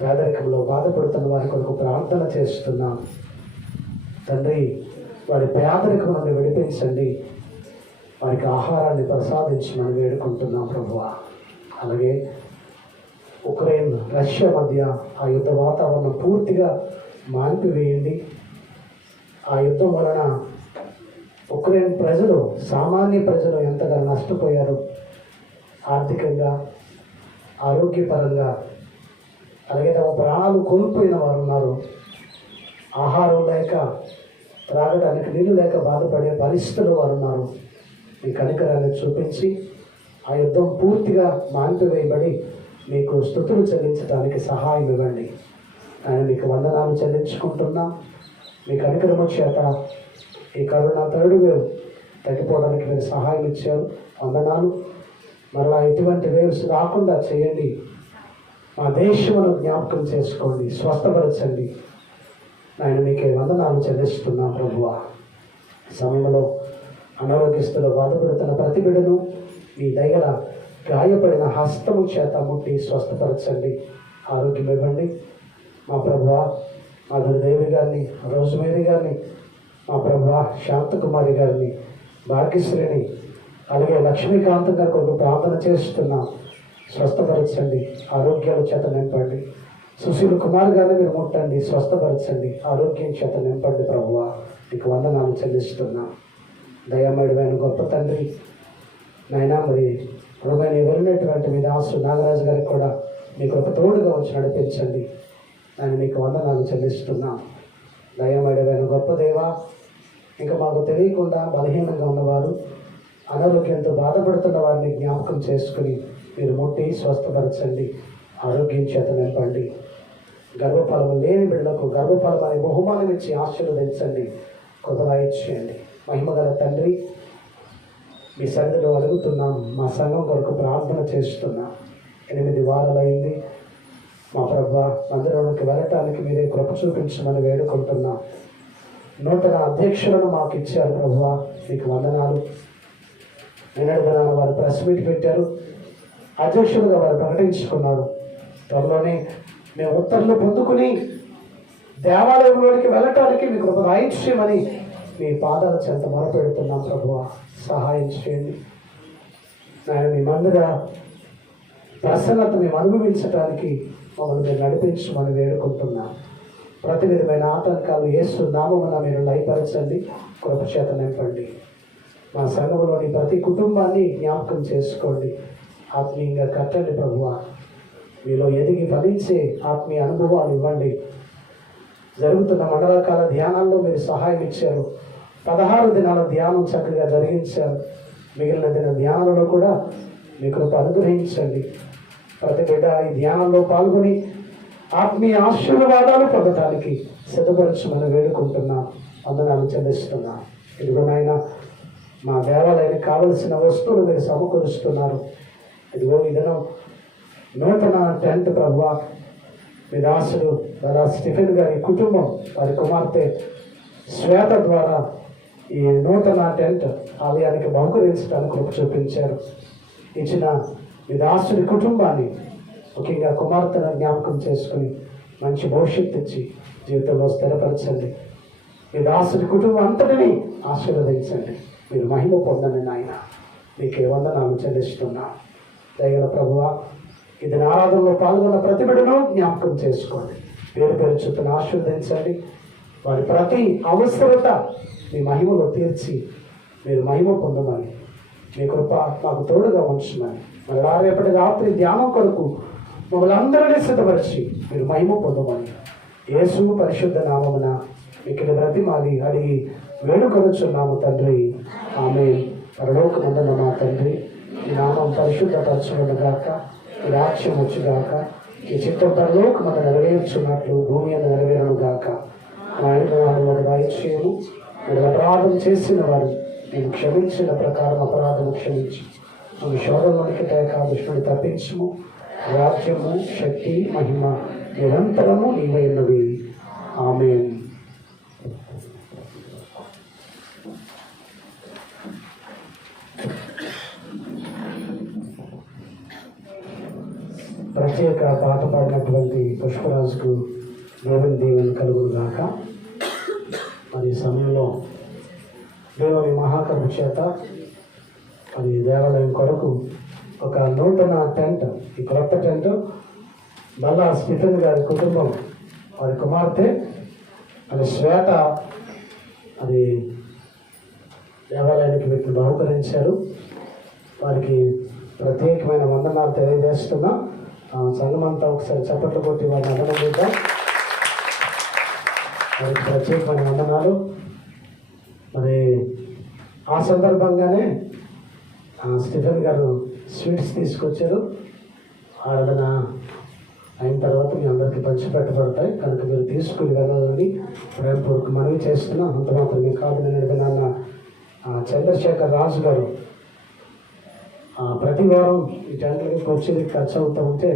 పేదరికంలో బాధపడుతున్న వారి కొరకు ప్రార్థన చేస్తున్నాం. తండ్రి, వారి పేదరికం నుండి విడిపించండి. వారికి ఆహారాన్ని ప్రసాదించమని వేడుకుంటున్నాం ప్రభువా. అలాగే ఉక్రెయిన్ రష్యా మధ్య ఆ యుద్ధ వాతావరణం పూర్తిగా మాన్పివేయండి. ఆ యుద్ధం వలన ఉక్రెయిన్ ప్రజలు, సామాన్య ప్రజలు ఎంతగా నష్టపోయారు, ఆర్థికంగా, ఆరోగ్యపరంగా. అలాగే తమ ప్రాణాలు కోల్పోయిన వారు ఉన్నారు. ఆహారం లేక, త్రాగడానికి నీళ్ళు లేక బాధపడే పరిస్థితులు వారు ఉన్నారు. మీ కనికరాన్ని చూపించి ఆ యుద్ధం పూర్తిగా మాన్పివేయబడి మీకు స్తుతులు చెల్లించడానికి సహాయం ఇవ్వండి. ఆయన మీకు వందనాలు చెల్లించుకుంటున్నాం. మీ కనికరము చేత ఈ కరోనా థర్డ్ వేవ్ తగ్గిపోవడానికి మీరు సహాయం ఇచ్చారు. వందనాలు. మరలా ఎటువంటి వేవ్స్ రాకుండా చేయండి. మా దేశమును జ్ఞాపకం చేసుకోండి, స్వస్థపరచండి. ఆయన మీకే వందనాలు చెల్లిస్తున్నాం ప్రభువా. సమయంలో అనారోగ్యస్తులు బాధపడుతున్న ప్రతి బిడ్డను మీ దయగల గాయపడిన హస్తము చేత ముట్టి స్వస్థపరచండి, ఆరోగ్యం ఇవ్వండి. మా ప్రభువా, మా గురుదేవి గారిని, రోజ్మేరీ గారిని, మా ప్రభువా శాంతకుమారి గారిని, భాగ్యశ్రీని, అలాగే లక్ష్మీకాంత్ గారి కొరకు ప్రార్థన చేస్తున్నాం. స్వస్థపరచండి, ఆరోగ్యాల చేత నింపండి. సుశీల్ కుమార్ గారిని మీరు ముట్టండి, స్వస్థపరచండి, ఆరోగ్యం చేత నింపండి. ప్రభువా, నీకు వందనాలు చెల్లిస్తున్నాం. దయామయుడమైన గొప్ప తండ్రి, నాయనా, మరి రొమేనియా వెళ్ళినటువంటి మీ దాసు నాగరాజు గారికి కూడా మీకు ఒక తోడుగా వచ్చి నడిపించండి. ఆయన మీకు వందనాలు చెల్లిస్తున్నాం. దయామయుడమైన గొప్ప దేవా, ఇంకా మాకు తెలియకుండా బలహీనంగా ఉన్నవారు, అనారోగ్యంతో బాధపడుతున్న వారిని జ్ఞాపకం చేసుకుని మీరు ముట్టి స్వస్థపరచండి, ఆరోగ్యం చేత నింపండి. గర్భఫలము లేని బిడ్డలకు గర్భఫలం అనే బహుమానం ఇచ్చి ఆశీర్వదించండి, కృపగా ఇచ్చేయండి. మహిమగల తండ్రి, మీ సన్నిధిలో అడుగుతున్నాం. మా సంఘం కొరకు ప్రార్థన చేస్తున్నాం. 8 వారాలైంది మా ప్రభా, మందిరంలోకి వెళ్ళటానికి మీరే కృప చూపించమని వేడుకుంటున్నాం. నూతన అధ్యక్షులను మాకు ఇచ్చారు ప్రభువా, మీకు వందనాలు. నిన్నటిదిన వారు ప్రెస్ మీట్ పెట్టారు, అధ్యక్షులుగా వారు ప్రకటించుకున్నారు. త్వరలోనే మేము ఉత్తర్వులు పొందుకుని దేవాలయంలోనికి వెళ్ళటానికి మీ కృప రాయించమని మీ పాదాల చెంత మొరపెడుతున్నాం ప్రభువా, సహాయం చేయండి. నేను మీ మందిర ప్రసన్నత మేము అనుభవించడానికి మమ్మల్ని మీరు నడిపించమని వేడుకుంటున్నాం. ప్రతి విధమైన ఆటంకాలు యేసు నామమున మీరు లయపరచండి, కృప చేత నింపండి. మా సంఘంలోని ప్రతి కుటుంబాన్ని జ్ఞాపకం చేసుకోండి, ఆత్మీయంగా కట్టండి ప్రభువా. మీలో ఎదిగి ఫలించే ఆత్మీయ అనుభవాలు ఇవ్వండి. జరుగుతున్న మండలకాల ధ్యానాల్లో మీరు సహాయం ఇచ్చారు. 16 దినాల ధ్యానం చక్కగా జరిగించారు. మిగిలిన దిన ధ్యానంలో కూడా మీ కృప అనుగ్రహించండి. ప్రతి బిడ్డ ఈ ధ్యానంలో పాల్గొని ఆత్మీయ ఆశీర్వాదాలు పొందడానికి సిద్ధపరచమని వేడుకుంటున్నాం. వందనాలు చెల్లిస్తున్నాం. ఇదిగో నాయన, మా దేవాలయానికి కావలసిన వస్తువులు మీరు సమకూరుస్తున్నారు. ఇదిగో ఈ దినం నూతన టెంట్ ప్రభువా, మీ దాసుడు దాదా స్టిఫెన్ గారి కుటుంబం, వారి కుమార్తె శ్వేత ద్వారా ఈ నూతన టెంట్ ఆలయానికి బహుకరించడానికి కృప చూపించారు. ఇచ్చిన మీ దాసుడి కుటుంబాన్ని, ముఖ్యంగా కుమార్తెను జ్ఞాపకం చేసుకుని మంచి భవిష్యత్తు ఇచ్చి జీవితంలో స్థిరపరచండి. మీ దాసుడి కుటుంబం అంతటినీ ఆశీర్వదించండి. మీరు మహిమ పొందండి నాయన, మీకే వందనాలు చెల్లిస్తున్నా. దయగల ప్రభువా, ఇది ఆరాధనలో పాల్గొన్న ప్రతి బిడ్డను జ్ఞాపకం చేసుకోండి. పేరు పేరు చొప్పున ఆశీర్వదించండి. వారి ప్రతి అవసరత మీ మహిమలో తీర్చి మీరు మహిమ పొందమని, మీ కృప మాకు తోడుగా ఉంచమని, మళ్ళా రేపటి రాత్రి ధ్యానం కొరకు మమ్మల్ని అందరినీ సిద్ధపరిచి మీరు మహిమ పొందమని యేసు పరిశుద్ధ నామమున ఇక్కడ బ్రతిమాలి అడిగి వేడుకొనుచున్నాము తండ్రి. ఆమె పరలోకమందున మా తండ్రి, ఈ నామం పరిశుద్ధపరచుగాక, ఈ రాజ్యం వచ్చుగాక, ఈ చిత్తం పరలోకమందు నెరవేర్చున్నట్లు భూమి అందు నెరవేరను గాక. మా ఇంట్లో వారు దయచేయము. మీరు అపరాధం చేసిన వారు నేను క్షమించిన ప్రకారం అపరాధం క్షమించి మీ శోధనలోనికి దుష్టుని తప్పించుము. రాజ్యము, శక్తి, మహిమ నిరంతరము నీవైనవి. ఆమేన్. ప్రత్యేక పాట పాడినటువంటి పుష్పరాజుకు దేవుని దీవెన కలుగును గాక. మరి ఈ సమయంలో దేవుని మహాకృప చేత మరి దేవాలయం కొరకు ఒక నూతన టెంట్, ఈ క్రొత్త టెంట్ మళ్ళా స్టీఫెన్ గారి కుటుంబం, వారి కుమార్తె అది శ్వేత, అది దేవాలయానికి వీటిని బహుకరించారు. వారికి ప్రత్యేకమైన వందనాలు తెలియజేస్తున్నా. సంఘమంతా ఒకసారి చప్పట్లు కొట్టి వారిని అభినందిద్దాం. వారికి ప్రత్యేకమైన వందనాలు. మరి ఆ సందర్భంగానే స్టీఫెన్ గారు స్వీట్స్ తీసుకొచ్చారు. ఆరాధన అయిన తర్వాత మీ అందరికీ పంచిపెట్టబడతాయి కనుక మీరు తీసుకుని వెళ్ళాలని ప్రేమపూర్వక మనవి చేస్తున్నాం. అంత మాత్రమే కాదు, నేను నాన్న చంద్రశేఖర్ రాజు గారు ప్రతి వారం ఈ టెంట్లకి కుర్చీలకి ఖర్చు అవుతూ ఉంటే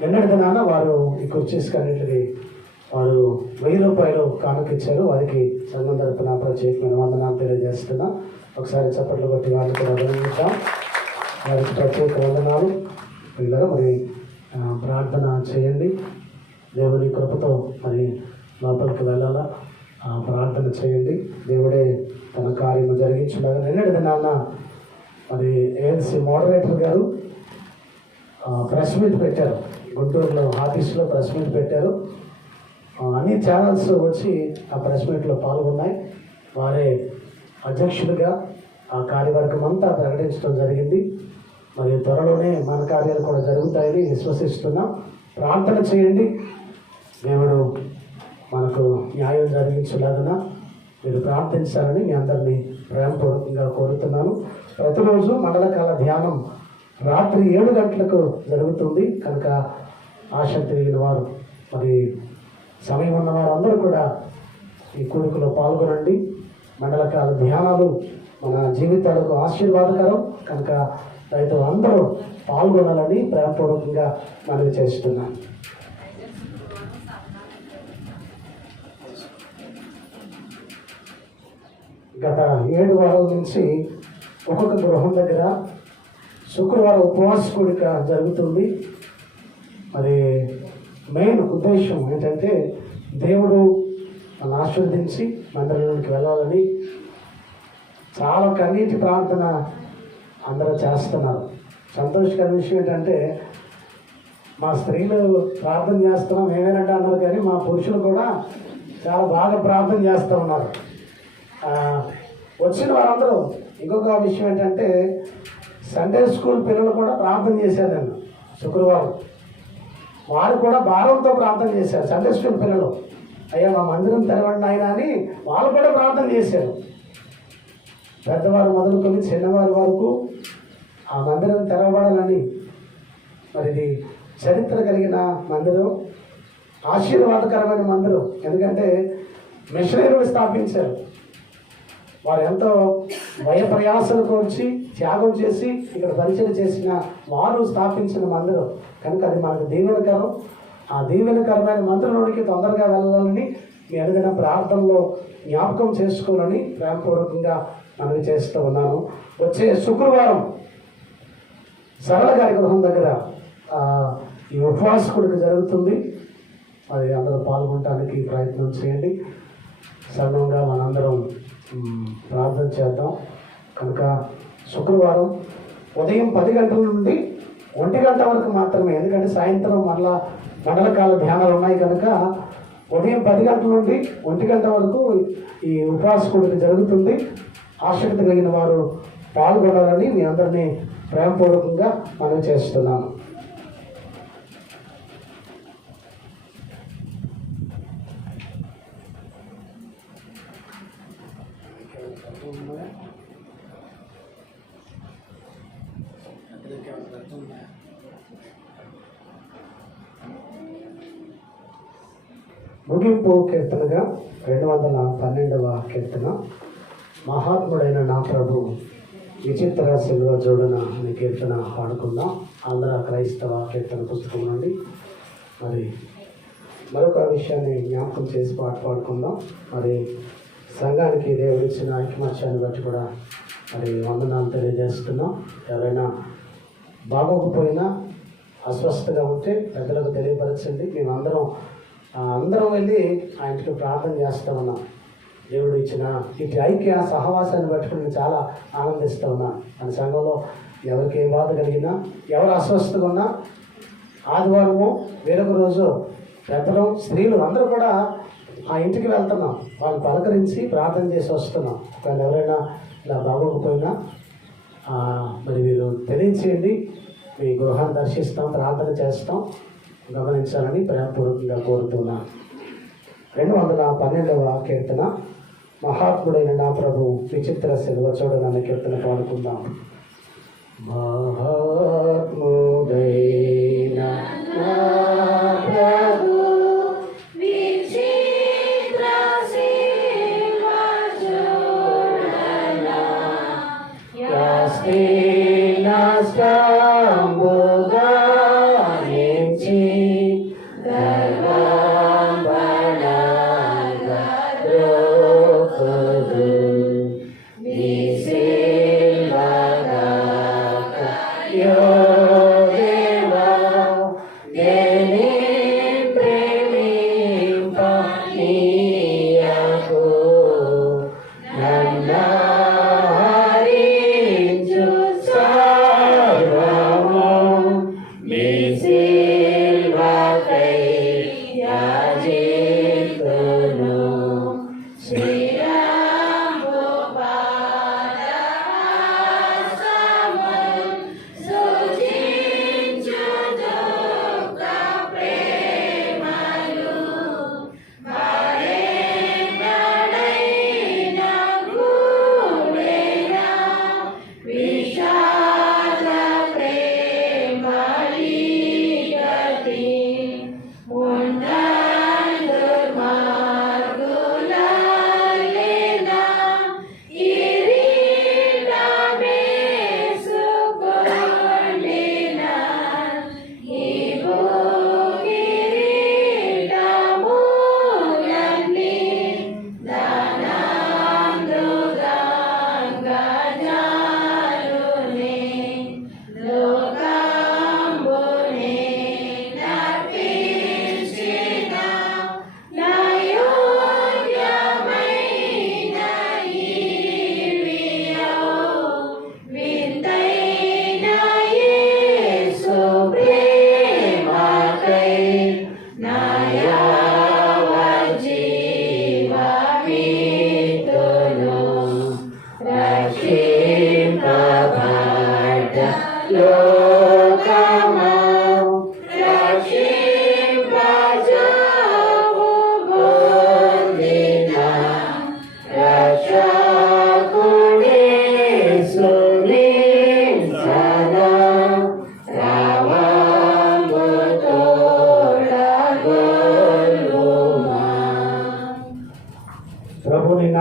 నిన్నటి దినాన వారు ఈ కుర్చీస్కి అన్నింటికి వారు 1000 రూపాయలు కానుకిచ్చారు. వారికి సంఘం తరపున ప్రత్యేకమైన వందనాలు తెలియజేస్తున్నా. ఒకసారి చప్పట్లు కొట్టి వారిని కూడా అభినందించాం. వారికి ప్రత్యేక వందనాలు. పిల్లలు మరి ప్రార్థన చేయండి. దేవుని కృపతో మరి లోపలికి వెళ్ళాలా, ప్రార్థన చేయండి. దేవుడే తన కార్యము జరిగించులాగా. నిన్నటి దినాన మరి ఏఎల్సి మోడరేటర్ గారు ప్రెస్ మీట్ పెట్టారు. గుంటూరులో ఆఫీస్లో ప్రెస్ మీట్ పెట్టారు. అన్ని ఛానల్స్ వచ్చి ఆ ప్రెస్ మీట్లో పాల్గొన్నాయి. వారే అధ్యక్షుడిగా ఆ కార్యవర్గం అంతా ప్రకటించడం జరిగింది. మరి త్వరలోనే మన కార్యాలు కూడా జరుగుతాయని విశ్వసిస్తున్నాం. ప్రార్థన చేయండి. దేవుడు మనకు న్యాయం జరిగించలాగున మీరు ప్రార్థించాలని మీ అందరినీ ప్రేమపూర్వకంగా కోరుతున్నాను. ప్రతిరోజు మండలకాల ధ్యానం రాత్రి 7 గంటలకు జరుగుతుంది కనుక ఆసక్తి కలిగిన వారు మరి సమయం ఉన్న వారందరూ కూడా ఈ కూడికలో పాల్గొనండి. మండలకాల ధ్యానాలు మన జీవితాలకు ఆశీర్వాదకరం కనుక రైతు అందరూ పాల్గొనాలని ప్రేమపూర్వకంగా మనవి చేస్తున్నాను. గత 7 వారాల నుంచి ఒక్కొక్క గృహం దగ్గర శుక్రవారం ఉపవాస కూడిక జరుగుతుంది. మరి మెయిన్ ఉద్దేశం ఏంటంటే దేవుడు మన ఆశీర్వదించి మందిరంలోకి వెళ్ళాలని చాలా కన్నీటి ప్రార్థన అందరూ చేస్తున్నారు. సంతోషకరమైన విషయం ఏంటంటే మా స్త్రీలు ప్రార్థన చేస్తున్నాం ఏమేనంటే అన్నారు, కానీ మా పురుషులు కూడా చాలా బాగా ప్రార్థన చేస్తూ ఉన్నారు. వచ్చిన వారందరూ ఇంకొక విషయం ఏంటంటే సండే స్కూల్ పిల్లలు కూడా ప్రార్థన చేశారు. నేను శుక్రవారం వారు కూడా భారంతో ప్రార్థన చేశారు. సండే స్కూల్ పిల్లలు, అయ్యా మా మందిరం తెరవండి ఆయన అని వాళ్ళు కూడా ప్రార్థన చేశారు. పెద్దవారు మొదలుకొని చిన్నవారి వరకు ఆ మందిరం తెరవబడాలని. మరి ఇది చరిత్ర కలిగిన మందిరం, ఆశీర్వాదకరమైన మందిరం. ఎందుకంటే మిషనరీలు స్థాపించారు. వారు ఎంతో భయప్రయాసాలు కోర్చి త్యాగం చేసి ఇక్కడ పరిచయం చేసిన వారు స్థాపించిన మందిరం కనుక అది మనకు దీవెనకరం. ఆ దీవెనకరమైన మందిరంలోనికి తొందరగా వెళ్ళాలని మీ అనుదిన ప్రార్థనలో జ్ఞాపకం చేసుకోవాలని ప్రేమపూర్వకంగా మనవి చేస్తూ ఉన్నాను. వచ్చే శుక్రవారం సరళ గారి గృహం దగ్గర ఈ ఉపవాస కూడిక జరుగుతుంది. అది అందరూ పాల్గొనడానికి ప్రయత్నం చేయండి. సంఘంగా మనందరం ప్రార్థన చేద్దాం. కనుక శుక్రవారం ఉదయం 10 గంటల నుండి 1 గంట వరకు మాత్రమే, ఎందుకంటే సాయంత్రం మళ్ళా మండలకాల ధ్యానాలు ఉన్నాయి కనుక ఉదయం 10 గంటల నుండి 1 గంట వరకు ఈ ఉపవాస కూడిక జరుగుతుంది. ఆసక్తి కలిగిన వారు పాల్గొనాలని మీ అందరినీ ప్రేమపూర్వకంగా మనం చేస్తున్నాను. ముగింపు కీర్తనగా 212వ కీర్తన. మహాత్ముడైన నా ప్రభు విచిత్ర శిలువ జోడున అనే కీర్తన పాడుకుందాం. ఆంధ్ర క్రైస్తవ కీర్తన పుస్తకం నుండి. మరి మరొక విషయాన్ని జ్ఞాపకం చేసి పాడుకుందాం. మరి సంఘానికి దేవుడిచ్చిన ఐకమత్యాన్ని బట్టి కూడా మరి వందనాలు తెలియజేస్తున్నాం. ఎవరైనా బాగోకపోయినా అస్వస్థగా ఉంటే పెద్దలకు తెలియపరచండి. మేమందరం వెళ్ళి ఆయనకి ప్రార్థన చేస్తూ ఉన్నాం. దేవుడు ఇచ్చిన ఇటు ఐక్య సహవాసాన్ని బట్టి నేను చాలా ఆనందిస్తూ ఉన్నాను. మన సంఘంలో ఎవరికి ఏ బాధ కలిగినా, ఎవరు అస్వస్థగా ఉన్నా ఆదివారము వేరొక రోజు పెద్దలు స్త్రీలు అందరూ కూడా ఆ ఇంటికి వెళ్తున్నాం. వాళ్ళు పలకరించి ప్రార్థన చేసి వస్తున్నాం. ఒకవేళ ఎవరైనా ఇలా బాగోకపోయినా మరి మీరు తెలియచేయండి. మీ గృహాన్ని దర్శిస్తాం, ప్రార్థన చేస్తాం, గమనించాలని ప్రేమపూర్వకంగా కోరుతున్నాను. 212వ కీర్తన. మహాత్ముడైన నా ప్రభు విచిత్ర శిలువ చూడనన్న కీర్తన పాడుకుందాం. మహాత్ముడైన నా ప్రభు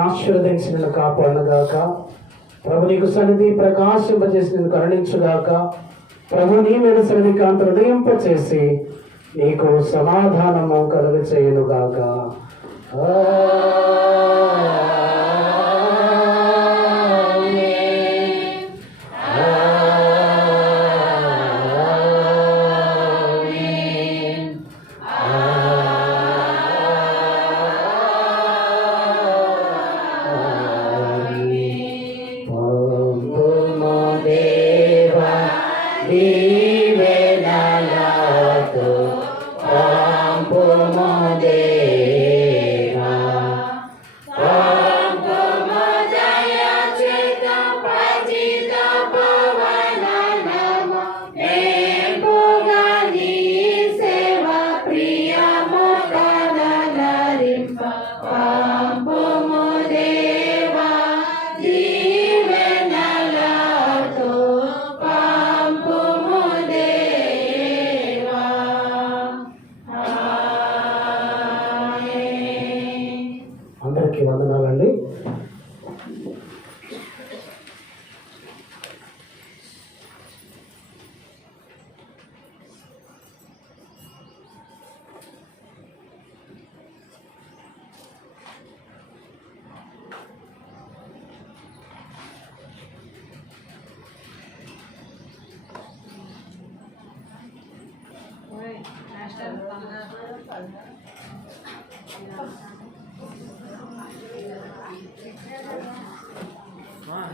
ఆశీర్వదించి నిన్ను కాపాడుగాక. ప్రభు నీకు సన్నిధి ప్రకాశింపజేసి నిన్ను కరుణించుగాక. ప్రభు నీ మీద సన్నిధి కాంతి హృదయింపచేసి నీకు సమాధానము కలుగ చేయునుగాక. Dewa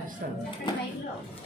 ఇస్తాను.